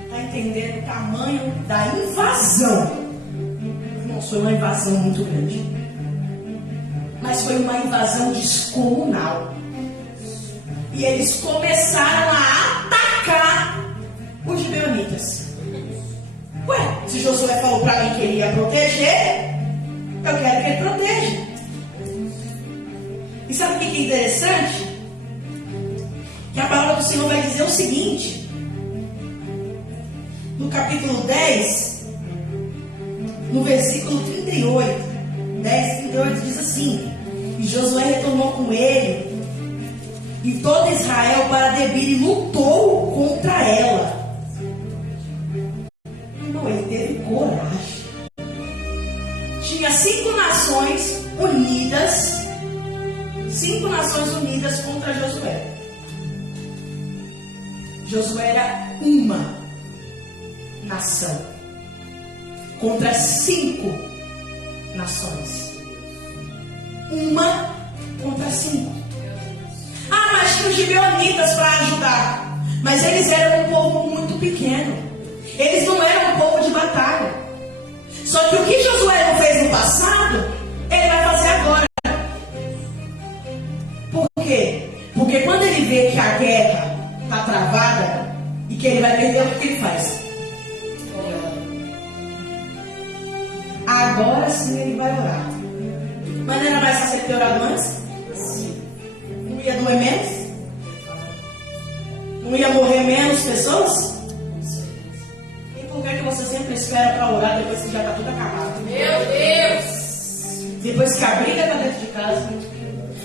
Está entendendo o tamanho da invasão? Não foi uma invasão muito grande, mas foi uma invasão descomunal. E eles começaram a atacar os gibeonitas. Ué, se Josué falou para mim que ele ia proteger, eu quero que ele proteja. E sabe o que é interessante? Que a palavra do Senhor vai dizer o seguinte: no capítulo 10, no versículo 38, 10:38 diz assim: e Josué retornou com ele e todo Israel para Debir e lutou contra ela. Ele teve coragem. Tinha 5 nações unidas contra Josué. Josué era uma nação contra 5 nações. Uma contra 5. Ah, mas tinha os gibeonitas para ajudar. Mas eles eram um povo muito pequeno. Eles não eram um povo de batalha. Só que o que Josué não fez no passado, ele vai fazer agora. Por quê? Porque quando ele vê que a guerra está travada e que ele vai perder, o que ele faz? Agora sim ele vai orar. Mas não era mais fácil ele ter orado antes? Não ia doer menos? Não ia morrer menos pessoas? Por que você sempre espera para orar depois que já está tudo acabado? Meu Deus! Depois que a briga está dentro de casa,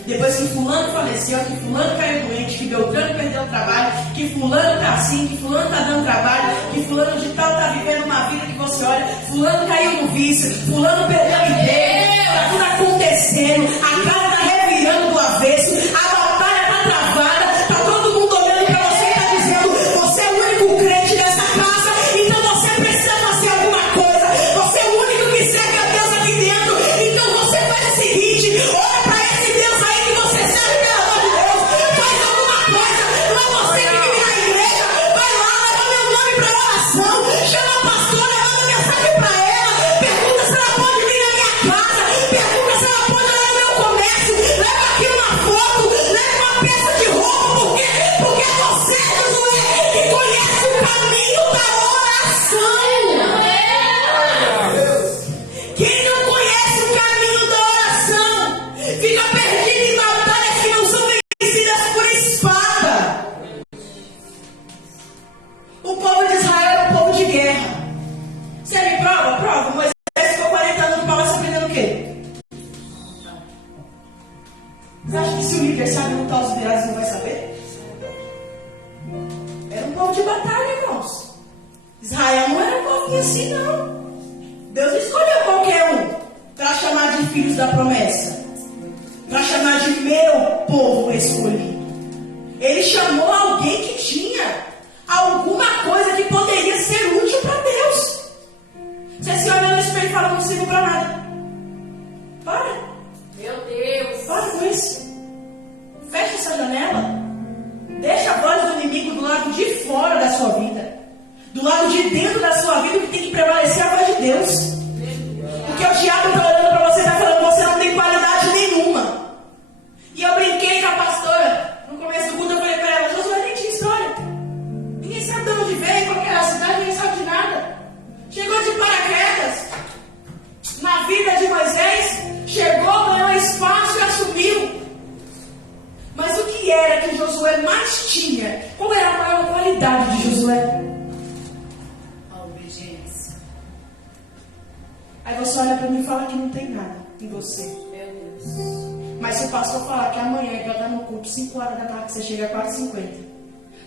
depois que fulano faleceu, que fulano caiu doente, que Beltrano perdeu o trabalho, que fulano está assim, que fulano está dando trabalho, que fulano de tal está vivendo uma vida que você olha, fulano caiu no vício, fulano perdeu o emprego, está tudo acontecendo, a casa está revirando do avesso, a batalha está travada, está todo mundo olhando para você e está dizendo: você é o único crente dessa casa, então você precisa fazer alguma coisa, você é o único que serve a Deus aqui dentro, então você faz o seguinte: olha para esse Deus aí que você serve, pelo amor de Deus, faz alguma coisa, não é você que vive na igreja, vai lá, leva meu nome para oração, chama a pastora, manda mensagem para ela, pergunta se ela pode vir na minha casa, pergunta se ela pode olhar no meu comércio, leva aqui uma foto, leva uma peça de roupa, por quê? Porque você, Josué, que conhece o caminho da oração. Quem não conhece o caminho da oração fica perdido em batalhas que não são vencidas por espada. O povo de Israel era um povo de guerra. Você me prova? Prova. Moisés ficou 40 anos no palácio aprendendo o quê? Você acha que se o líder sabe lutar os virados não vai saber? Era um povo de batalha, irmãos. Israel não era um povo assim, não. Deus escolheu qualquer um para chamar de filhos da promessa, para chamar de meu povo escolhido. Ele chamou alguém que tinha alguma coisa que poderia ser útil para Deus. Você se olha no espelho e fala: não sirvo para nada. Para. Meu Deus! Para com isso. Fecha essa janela. Deixa a voz do inimigo do lado de fora da sua vida. Do lado de dentro da sua vida, que tem que prevalecer a voz de Deus. Porque o diabo está olhando para você e está falando: você não tem qualidade nenhuma. E eu brinquei com a pastora. No começo do culto eu falei para ela: Josué nem tinha história. Ninguém sabe de onde veio, qual que era a cidade, ninguém sabe de nada. Chegou de paraquedas na vida de Moisés, chegou, ganhou espaço e assumiu. Mas o que era que Josué mais tinha? Qual era a maior qualidade de Josué? A obediência. Aí você olha para mim e fala que não tem nada em você. Meu Deus. Mas se o pastor falar que amanhã ele vai estar no culto 5 horas da tarde, você chega a 4h50.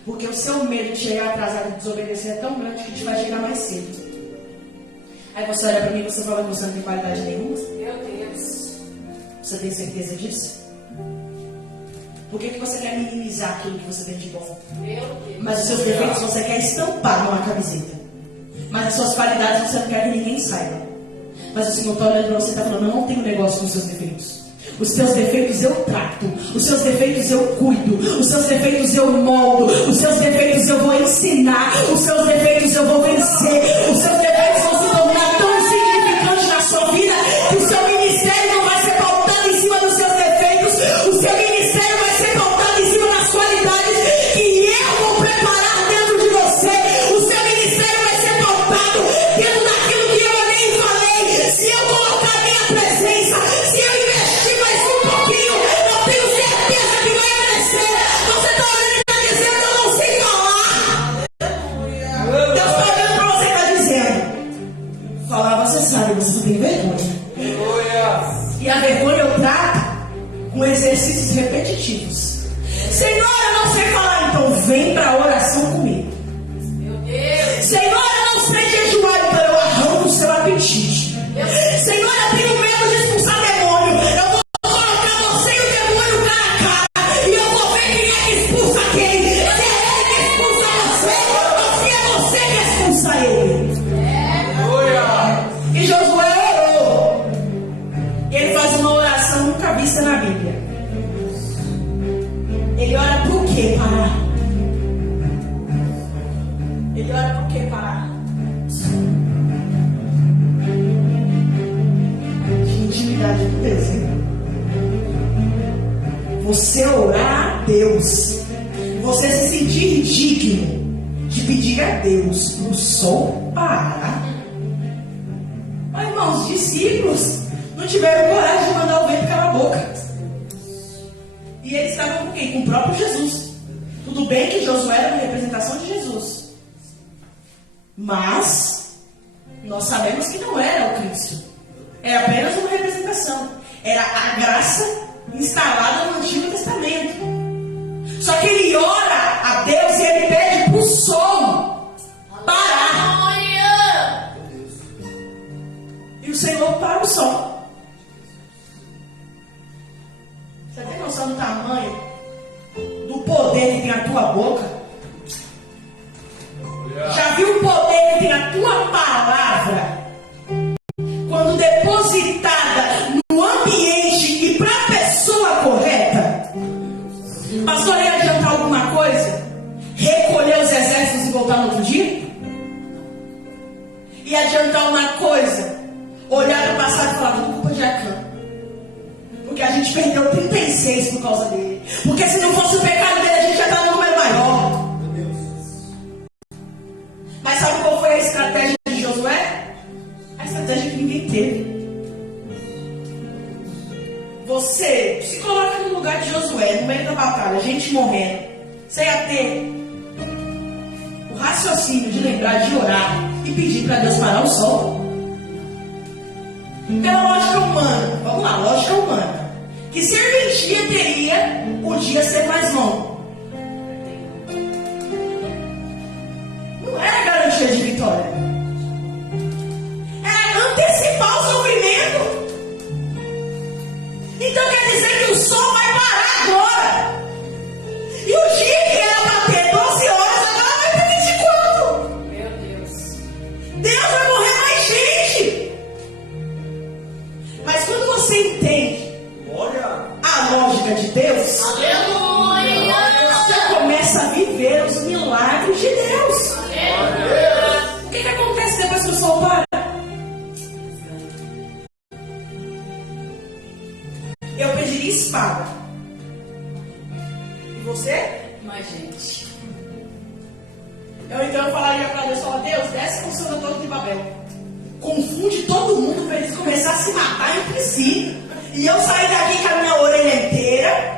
Porque o seu medo de chegar atrasado e desobedecer é tão grande que te vai chegar mais cedo. Aí você olha para mim e você fala que você não tem qualidade nenhuma. Meu Deus. Você tem certeza disso? Por que você quer minimizar aquilo que você tem de bom? Meu Deus. Mas os seus defeitos você quer estampar numa camiseta. Mas as suas qualidades você não quer que ninguém saiba. Mas o Senhor está olhando para você e está falando, eu não tenho negócio com os seus defeitos. Os seus defeitos eu trato. Os seus defeitos eu cuido. Os seus defeitos eu moldo. Os seus defeitos eu vou ensinar. Os seus defeitos eu vou vencer. Os seus defeitos vão se tornar tão insignificantes na sua vida que o seu ministério não vai ser pautado em cima dos seus defeitos. O seu ministério vai ser pautado em cima das qualidades que eu vou preparar dentro de você. O seu ministério vai ser pautado dentro daquilo que eu nem falei. Se eu colocar minha presença, se eu investir mais um pouquinho, eu tenho certeza que vai crescer. Você está olhando e está dizendo, eu não sei falar. Deus está olhando para você e está dizendo, falar você sabe, você não tem vergonha. E a vergonha eu trato com exercícios repetitivos. Senhor, eu não sei falar, então vem para a oração comigo. Meu Deus. Senhor, eu não sei jejuar, então eu arranco o seu apetite. Senhor, eu tenho medo de expulsar demônio. Eu vou colocar você e o demônio cara a cara. E eu vou ver quem é que expulsa quem. Se é ele que expulsa você, ou se é você que expulsa ele. E Josué orou. Ele faz uma oração nunca vista na Bíblia. Ele ora por quê, parar? Ele ora por quê, parar? De intimidade com Deus, hein? Você orar a Deus, você se sentir digno de pedir a Deus para o sol parar. Mas, irmãos, os discípulos não tiveram coragem de mandar o vento calar a boca. E eles estavam com quem? Com o próprio Jesus. Tudo bem que Josué era uma representação de Jesus. Mas nós sabemos que não era o Cristo. Era apenas uma representação. Era a graça instalada no Antigo Testamento. Só que ele ora a Deus e ele pede para o sol parar. Aleluia. E o Senhor para o sol. Você tem noção do tamanho do poder que tem a tua boca? Já viu o poder que tem a tua palavra? Quando depositada no ambiente e para a pessoa correta? Pastor, ia adiantar alguma coisa? Recolher os exércitos e voltar no outro dia? E adiantar uma coisa? Olhar para o passado e falar, tudo culpa de Acã. Porque a gente perdeu 36 por causa dele. Porque se não fosse o pecado dele, a gente já estava no número maior. Mas sabe qual foi a estratégia de Josué? A estratégia que ninguém teve. Você se coloca no lugar de Josué, no meio da batalha, gente morrendo. Você ia ter o raciocínio de lembrar de orar e pedir para Deus parar o sol? Pela lógica humana, vamos lá, lógica humana. Que serventia teria o dia ser mais longo? Não era garantia de vitória. Era antecipar o sofrimento. Então quer dizer que o sol vai parar agora. E o dia que era para ter 12 horas, agora vai ter 24. Meu Deus. Deus vai morrer mais gente. Mas quando você entende a lógica de Deus, Aleluia. você começa a viver os milagres de Deus. O que acontece depois que o sol para? Eu pediria espada. E você? Mas, gente. Eu falaria para Deus, fala, Deus, desce com o seu Torre de Babel. Confunde todo mundo para eles começarem a se matar entre si. E eu saí daqui com a minha orelha inteira.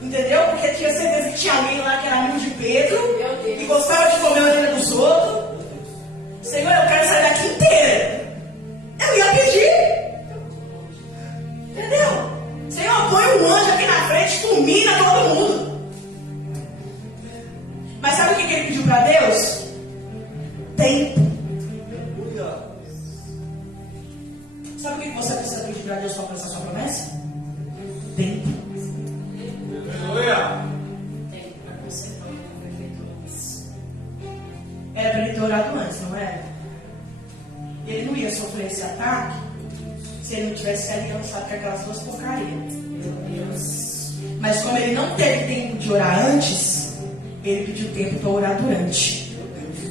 Entendeu? Porque tinha certeza que tinha alguém lá que era amigo de Pedro. Meu Deus. E gostava de comer a orelha dos outros. Senhor, eu quero sair daqui inteira. Eu ia pedir. Entendeu? Senhor, põe um anjo aqui na frente, fulmina todo mundo. Mas sabe o que ele pediu para Deus? Tempo. para Deus para alcançar sua promessa? Tempo. Aleluia. Tempo para consertar o perfeito. Era para ele ter orado antes, não era? Ele não ia sofrer esse ataque se ele não tivesse se aliançado com aquelas duas porcarias. Meu Deus. Mas como ele não teve tempo de orar antes, ele pediu tempo para orar durante.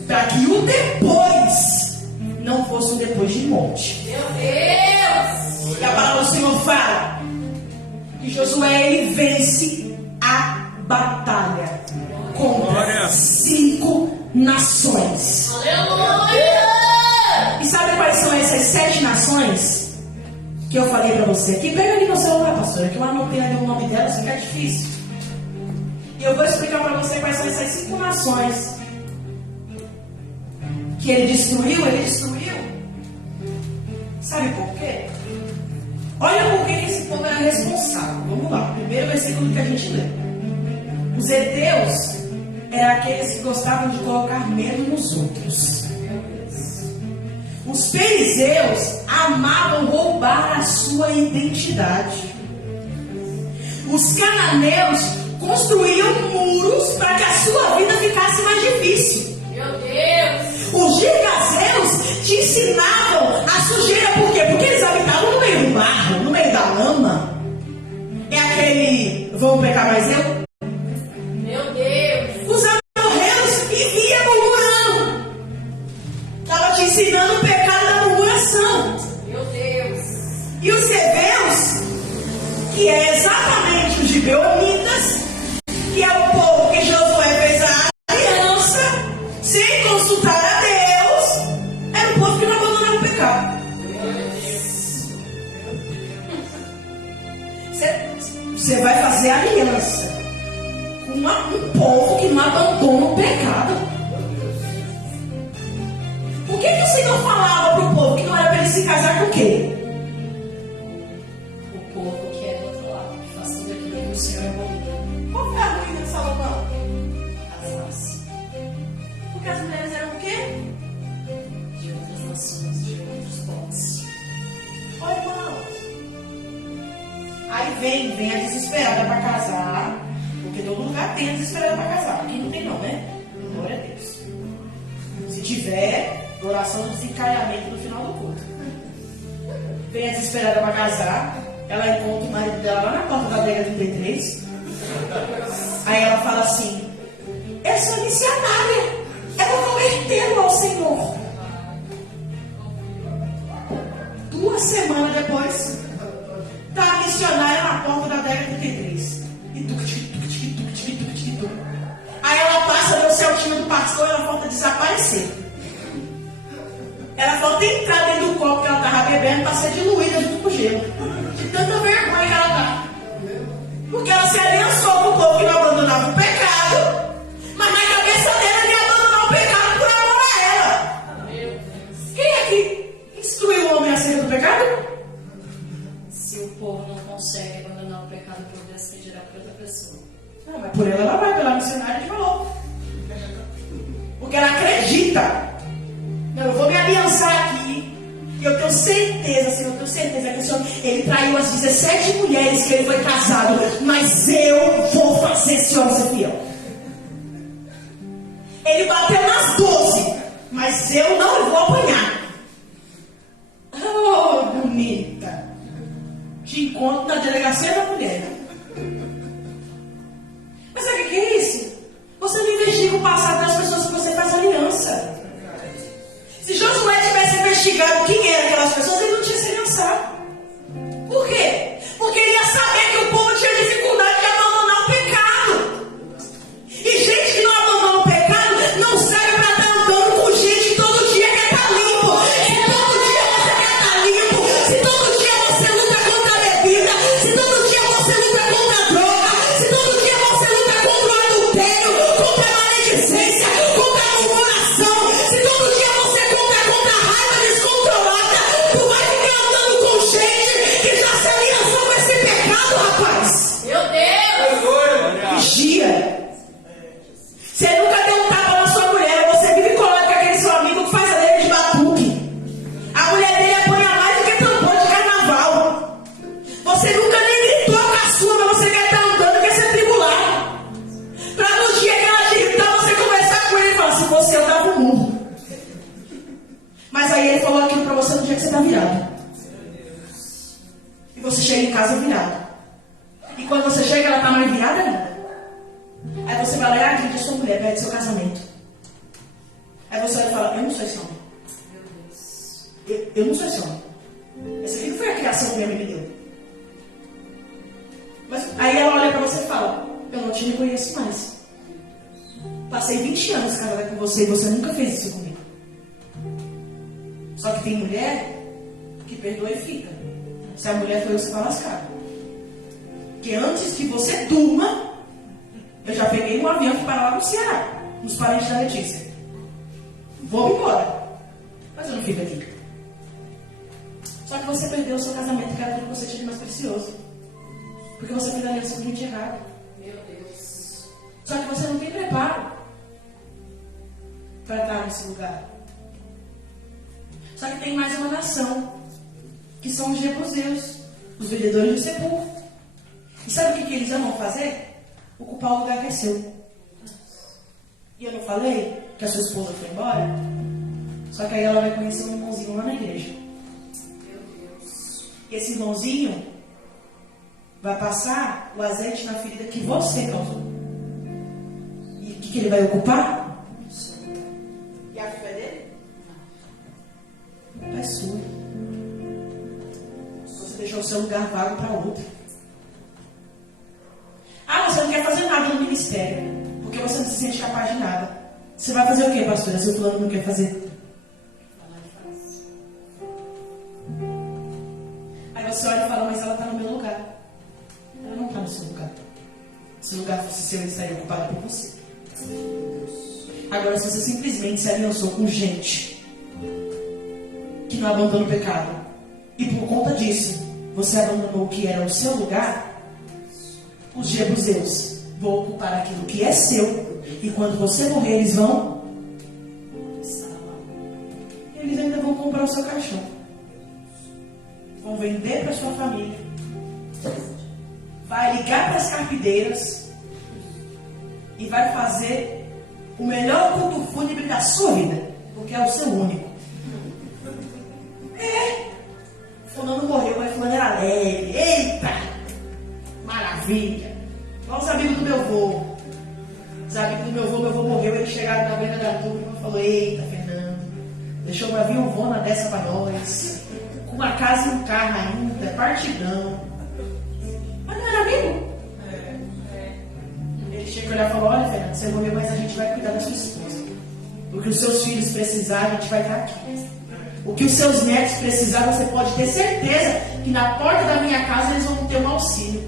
Para que o depois não fosse um depois de morte. Meu Deus. E a palavra do Senhor fala que Josué ele vence a batalha contra 5 nações. Aleluia. E sabe quais são essas 7 nações que eu falei para você aqui? Pega ali no celular, pastora, que eu anotei ali o nome delas, que é difícil. E eu vou explicar para você quais são essas 5 nações que ele destruiu. Sabe por quê? Olha por que esse povo era responsável. Vamos lá, primeiro versículo que a gente lê. Os heteus eram aqueles que gostavam de colocar medo nos outros. Os fariseus amavam roubar a sua identidade. Os cananeus construíam muros para que a sua vida ficasse mais difícil. Meu Deus. Os girgazeus te ensinavam a sujeira, por quê? Porque eles habitavam no meio do barro, no meio da lama. É aquele, vamos pecar mais eu? Meu Deus. Os amorreus viviam murmurando. Estava te ensinando o pecado da murmuração. Meu Deus. E os heveus, que é exatamente os gibeonitas, que é o povo que Josué fez a aliança, sem consultar a Deus, era o povo que não abandonava o pecado. Você vai fazer aliança com um povo que não abandona o pecado. Por que o Senhor falava para o povo que não era para ele se casar com o quê? O povo que é do outro lado, que faz tudo aquilo que o Senhor abomina. Qual foi a ruína de Salomão? As Porque as mulheres eram o quê? de outras nações, de outros povos. Ó, irmãos. Aí vem a desesperada para casar. Porque todo lugar tem a desesperada para casar. Aqui não tem não, né? Glória a Deus. Se tiver, oração do desencalhamento no final do culto. Vem a desesperada para casar. Ela encontra o marido dela lá na porta da adega 33. Aí ela fala assim: eu sou missionária, eu vou convertê-lo ao Senhor. 2 semanas depois, tá a missionária na porta da adega 33. E tuc. Aí ela passa no Celtinho do pastor e ela volta a desaparecer. Ela volta a entrar dentro do copo que ela estava bebendo para ser diluída junto com o gelo. De tanta vergonha que ela tá. Porque ela se aliançou com o povo que não abandonava o pecado, mas na cabeça dela ele ia abandonar o pecado por amor a ela. Quem é que instruiu o homem acerca do pecado? Se o povo não consegue abandonar o pecado por Deus, quem dirá para outra pessoa? Não, mas por ela vai, pela missionária de falou. Porque ela acredita. Não, eu vou me aliançar aqui. E eu tenho certeza, Senhor, que o Senhor, ele traiu as 17 mulheres que ele foi casado. Mas eu vou fazer esse homem ser fiel. Ele bateu nas 12. Mas eu não vou apanhar. Oh, bonita. Te encontro na delegacia da mulher. Mas sabe o que é isso? Você não investiga o passado das pessoas que você faz aliança. Se Josué tivesse investigado quem eram aquelas pessoas, ele não tinha se aliançado. Por quê? Porque ele ia saber que o povo tinha dificuldade de abandonar o pecado. E gente que não abandona o pecado não serve para estar andando com gente que todo dia quer estar limpo. Se todo dia você quer estar limpo, se todo dia você luta contra a bebida, se todo dia aí ele falou aquilo para você no dia que você está virado. E você chega em casa virado. E quando você chega, ela está mais virada ainda. Aí você vai lá, gente, eu sou mulher, pede seu casamento. Aí você vai falar, eu não sou esse homem. Eu não sou esse homem. Essa aqui não foi a criação que minha mãe me deu. Mas aí ela olha para você e fala, eu não te reconheço mais. Passei 20 anos casada com você e você nunca fez isso comigo. Só que tem mulher que perdoa e fica. Se a mulher foi você, tá lascado. Porque antes que você durma, eu já peguei um avião para lá no Ceará, nos parentes da Letícia. Vou embora. Mas eu não fico aqui. Só que você perdeu o seu casamento, que era tudo que você tinha de mais precioso. Porque você fez a aliança com gente errada. Meu Deus. Só que você não tem preparo para estar nesse lugar. Só que tem mais uma nação, que são os jebuseus, os vendedores de sepulcro. E sabe o que eles amam fazer? Ocupar o lugar que é seu. E eu não falei que a sua esposa foi embora? Só que aí ela vai conhecer um irmãozinho lá na igreja. Meu Deus. E esse irmãozinho vai passar o azeite na ferida que você causou. E o que ele vai ocupar? E a culpa é dele? Não. É sua. Você deixou o seu lugar vago para outro. Ah, você não quer fazer nada no ministério, porque você não se sente capaz de nada. Você vai fazer o quê, pastora? Se o fulano não quer fazer? Aí você olha e fala, mas ela está no meu lugar. Ela não está no seu lugar. Se o lugar fosse seu, ele estaria ocupado por você. Agora, se você simplesmente se aliançou com gente que não abandona o pecado, e por conta disso, você abandonou o que era o seu lugar, os jebuseus vão ocupar aquilo que é seu, e quando você morrer, eles vão, eles ainda vão comprar o seu caixão, vão vender para sua família, vai ligar para as carpideiras e vai fazer o melhor culto fúnebre da sua vida, porque é o seu único. Fulano morreu, mas fulano era alegre. Eita! Maravilha! Igual os amigos do meu avô. Os amigos do meu avô morreu, eles chegaram na beira da turma e falou, eita, Fernando, deixou uma viúvona dessa pra nós, com uma casa e um carro ainda, partidão. Mas não era amigo? Ele chega e olhar e falou, olha, Fernando, você morreu, mas a gente vai cuidar da sua esposa. O que os seus filhos precisarem, a gente vai estar aqui. O que os seus netos precisarem, você pode ter certeza que na porta da minha casa eles vão ter um auxílio.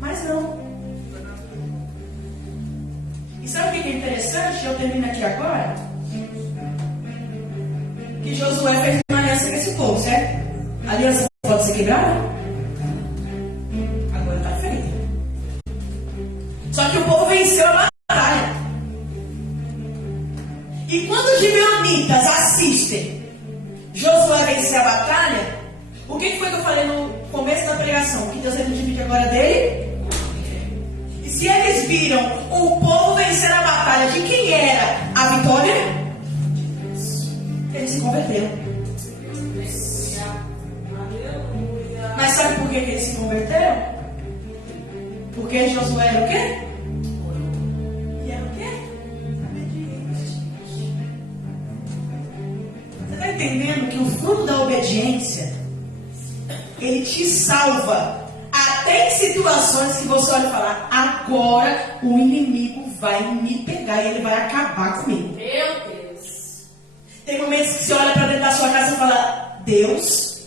Mas não. E sabe o que é interessante? Eu termino aqui agora. Que Josué fez uma aliança com esse povo, certo? A aliança pode ser quebrada? Agora está feita. Só que o povo venceu a batalha. E quando os gibeonitas assistem Josué vencer a batalha, o que foi que eu falei no começo da pregação? Que Deus vai dividir agora dele? E se eles viram o povo vencer a batalha, de quem era a vitória? Eles se converteram. Mas sabe por que eles se converteram? Porque Josué era o quê? E era o quê? Você está entendendo que o fruto da obediência, ele te salva até em situações que você olha e fala, agora o inimigo vai me pegar e ele vai acabar comigo. Meu Deus. Tem momentos que você olha para dentro da sua casa e fala, Deus,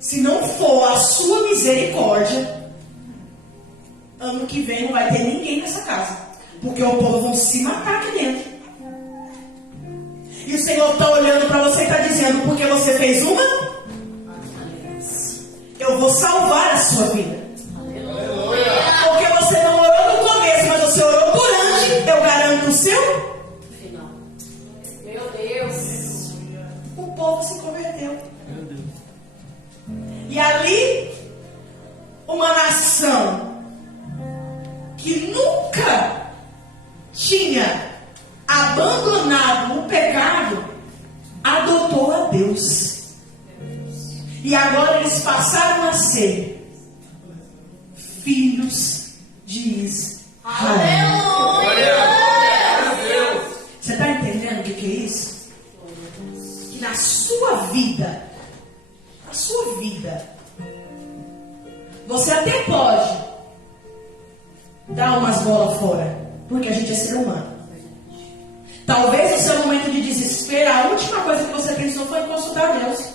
se não for a sua misericórdia, ano que vem não vai ter ninguém nessa casa, porque o povo vão se matar aqui dentro. E o Senhor está olhando para você e está dizendo, porque você fez uma, eu vou salvar a sua vida. Porque você não orou no começo, mas você orou durante, eu garanto o seu Final. Meu Deus. O povo se converteu. E ali, uma nação que nunca tinha abandonado o pecado, adotou a Deus. E agora eles passaram a ser filhos de Israel. Você está entendendo o que é isso? Que na sua vida, você até pode dar umas bolas fora, porque a gente é ser humano. Talvez no seu momento de desespero, a última coisa que você pensou foi em consultar Deus.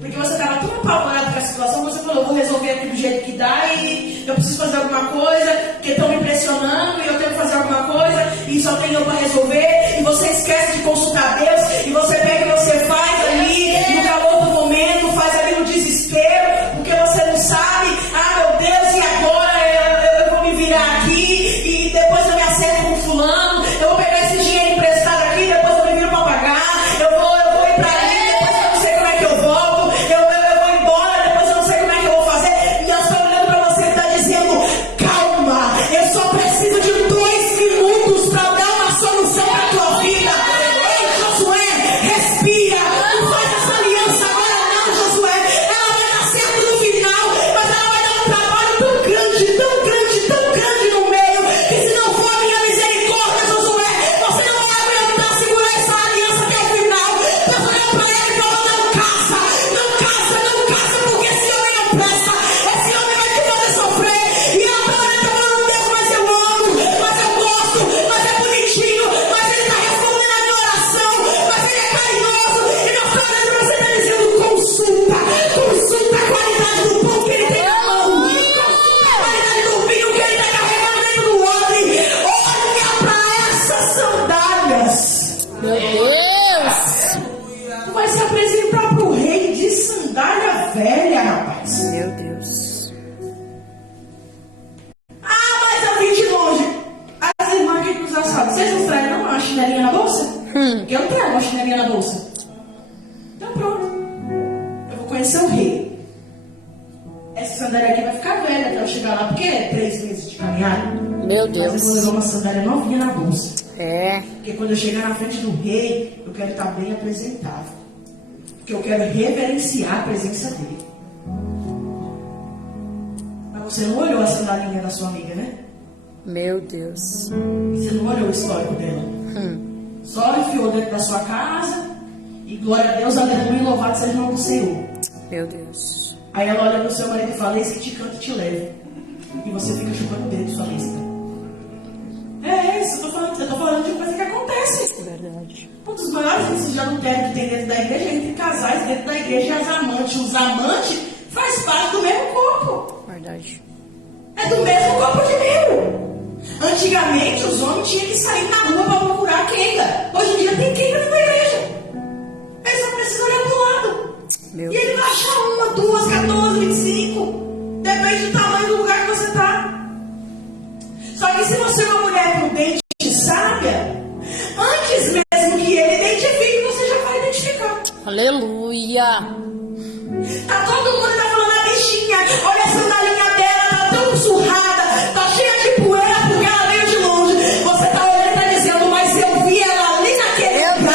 Porque você estava tão apavorado com a situação, você falou, vou resolver aqui do jeito que dá e eu preciso fazer alguma coisa, porque estão me pressionando e eu tenho que fazer alguma coisa e só tenho eu para resolver. E você esquece de consultar Deus e você pega e você faz ali no calor do momento, faz ali no desespero, porque você não sabe, meu Deus, e agora eu vou me virar aqui e depois eu me acerto com fulano, eu vou pegar esse dinheiro emprestado aqui, depois eu me viro para pagar, eu vou ir para ali, depois eu não sei como é que eu volto. Eu vou embora, depois eu não sei como é que eu vou fazer. E Deus está olhando para você e está dizendo, calma, eu só preciso de 2 minutos para dar uma solução para a tua vida. Ei, Josué, respira, não faz essa aliança agora não, Josué. Ela vai dar certo no final, mas ela vai dar um trabalho tão grande no meio, que se não for a minha misericórdia, Josué, você não vai aguentar segurar essa aliança até o final. Deus olhou para ele e falou, não casa, porque esse homem não presta, esse homem vai te fazer sofrer. E ela está olhando e falando, Deus, mas eu amo, mas eu gosto, mas é bonitinho, mas ele está respondendo a minha oração, mas ele é carinhoso. E Deus está olhando para você e está dizendo, consulta a qualidade do pão que ele tem na mão, consulta a qualidade do vinho que ele está carregando dentro do odre. Olha para essas sandálias. Meu Deus! Tu vai se apresentar para o rei de sandália velha, rapaz. Meu Deus. Mas eu vim de longe. As irmãs que nos sabem, vocês não traem uma chinelinha na bolsa? Eu não trago uma chinelinha na bolsa. Então pronto. Eu vou conhecer o rei. Essa sandália aqui vai ficar velha até eu chegar lá, porque é 3 meses de caminhada. Meu Mas eu vou Deus. levar uma sandália novinha na bolsa. É. Porque quando eu chegar na frente do rei, eu quero estar bem apresentável. Porque eu quero reverenciar a presença dele. Mas você não olhou a sandalinha da sua amiga, né? Meu Deus. Você não olhou o histórico dela. Só enfiou dentro da sua casa. E glória a Deus, aleluia, louvado seja o nome do Senhor. Meu Deus. Aí ela olha pro seu marido e fala, esse que te canta e te leva. E você fica chupando o dedo sua lista. É isso, eu tô falando de coisa que acontece. É verdade. Um dos maiores índices de adultério que tem dentro da igreja é entre casais dentro da igreja e as amantes. Os amantes faz parte do mesmo corpo. Verdade. É do mesmo corpo de membro. Antigamente os homens tinham que sair na rua para procurar quenga. Hoje em dia tem quenga dentro da igreja. Ele só precisa olhar pro lado. Meu E ele vai achar 1, 2, 14, 25. Depende do tamanho do lugar que você está. Só que se você é uma mulher prudente e sábia, antes mesmo que ele identifique, você já vai identificar. Aleluia. Tá todo mundo tá falando, a bichinha, olha a sandalinha dela, tá tão surrada, tá cheia de poeira porque ela veio de longe. Você tá olhando e tá dizendo, mas eu vi ela ali naquele lugar.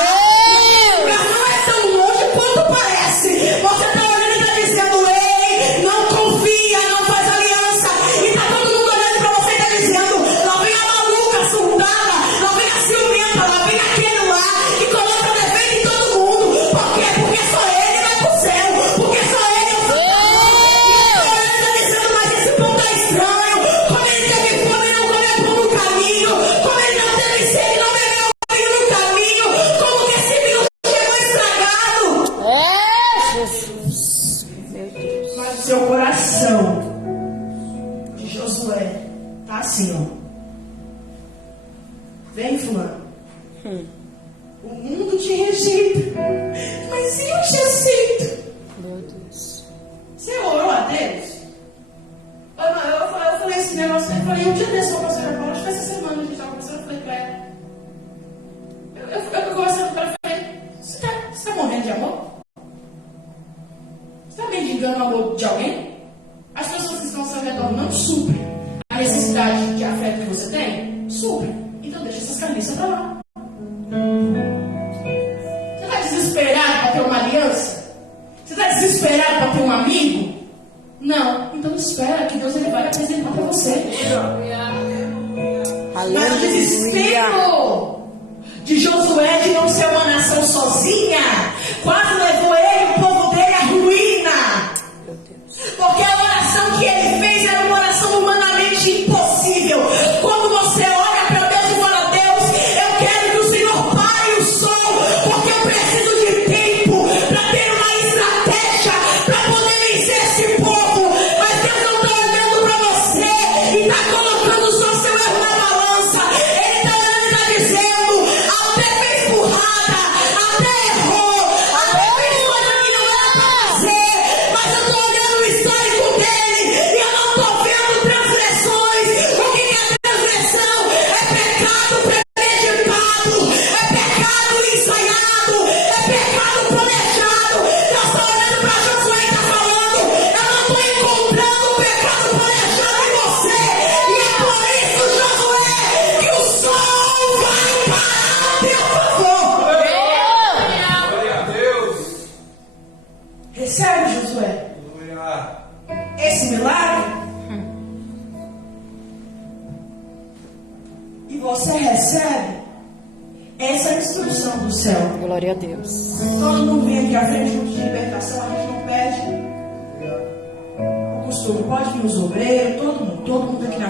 O lugar não é tão longe quanto parece. Você tá olhando e tá dizendo, ei, não confia, não faz aliança. E tá todo mundo olhando pra você e tá dizendo, lá vem a maluca, surtada, lá vem a ciumenta, lá vem aquele lá, que coloca defeito em todo mundo. Por quê? Porque só ele vai pro céu. Porque só ele é o santo. E tá olhando e tá dizendo, mas esse povo tá estranho. Como ele teve fome e não comeu pão no caminho. Como ele não teve sede e não bebeu vinho no caminho. Como que esse vinho chegou estragado? É, Jesus. Meu Deus. Mas o seu coração de Josué tá assim, ó. Vem, fulano. O mundo te rejeita, mas eu te aceito. Meu Deus. Você orou a Deus? Eu falei esse negócio, eu falei, um dia desse com a pastora Paula, acho que essa semana a gente estava conversando, eu falei pra ela. Eu conversando com ela, eu falei, você tá morrendo de amor? Você tá mendigando o amor de alguém? As pessoas que estão ao seu redor não suprem a necessidade de afeto que você tem? Suprem. Então deixa essas camisas pra lá. Você tá desesperado pra ter uma aliança? Você está desesperado para ter um amigo? Não. Então espera que Deus ele vai apresentar para você. Mas o Aleluia. desespero de Josué de não ser uma nação sozinha quase levou ele e o povo dele à ruína. Meu Deus. Porque a oração que ele fez era uma oração humanamente impossível. Quando você olha para Deus e fala: Deus, eu quero que o Senhor pare o sol, porque eu preciso de tempo para ter uma estratégia para poder vencer esse povo. Mas Deus não está olhando para você e está colocando só seu erro na balança. Ele está olhando e está dizendo: até fez burrada, até errou, até fez coisa que não era para fazer, mas eu estou olhando o histórico dele e eu não estou vendo transgressões. O que é transgressão? É pecado premeditado, é pecado ensaiado, é pecado planejado. Deus está olhando para Josué e está falando: eu não estou encontrando o pecado planejado em você. E é por isso, Josué, que o sol vai parar a teu favor. Glória a Deus. Recebe, Josué, Aleluia. esse milagre. E você recebe essa instrução do céu. Glória a Deus. Todo mundo vem aqui à frente junto de libertação, a gente não pede o costume. Pode vir os obreiros, todo mundo aqui na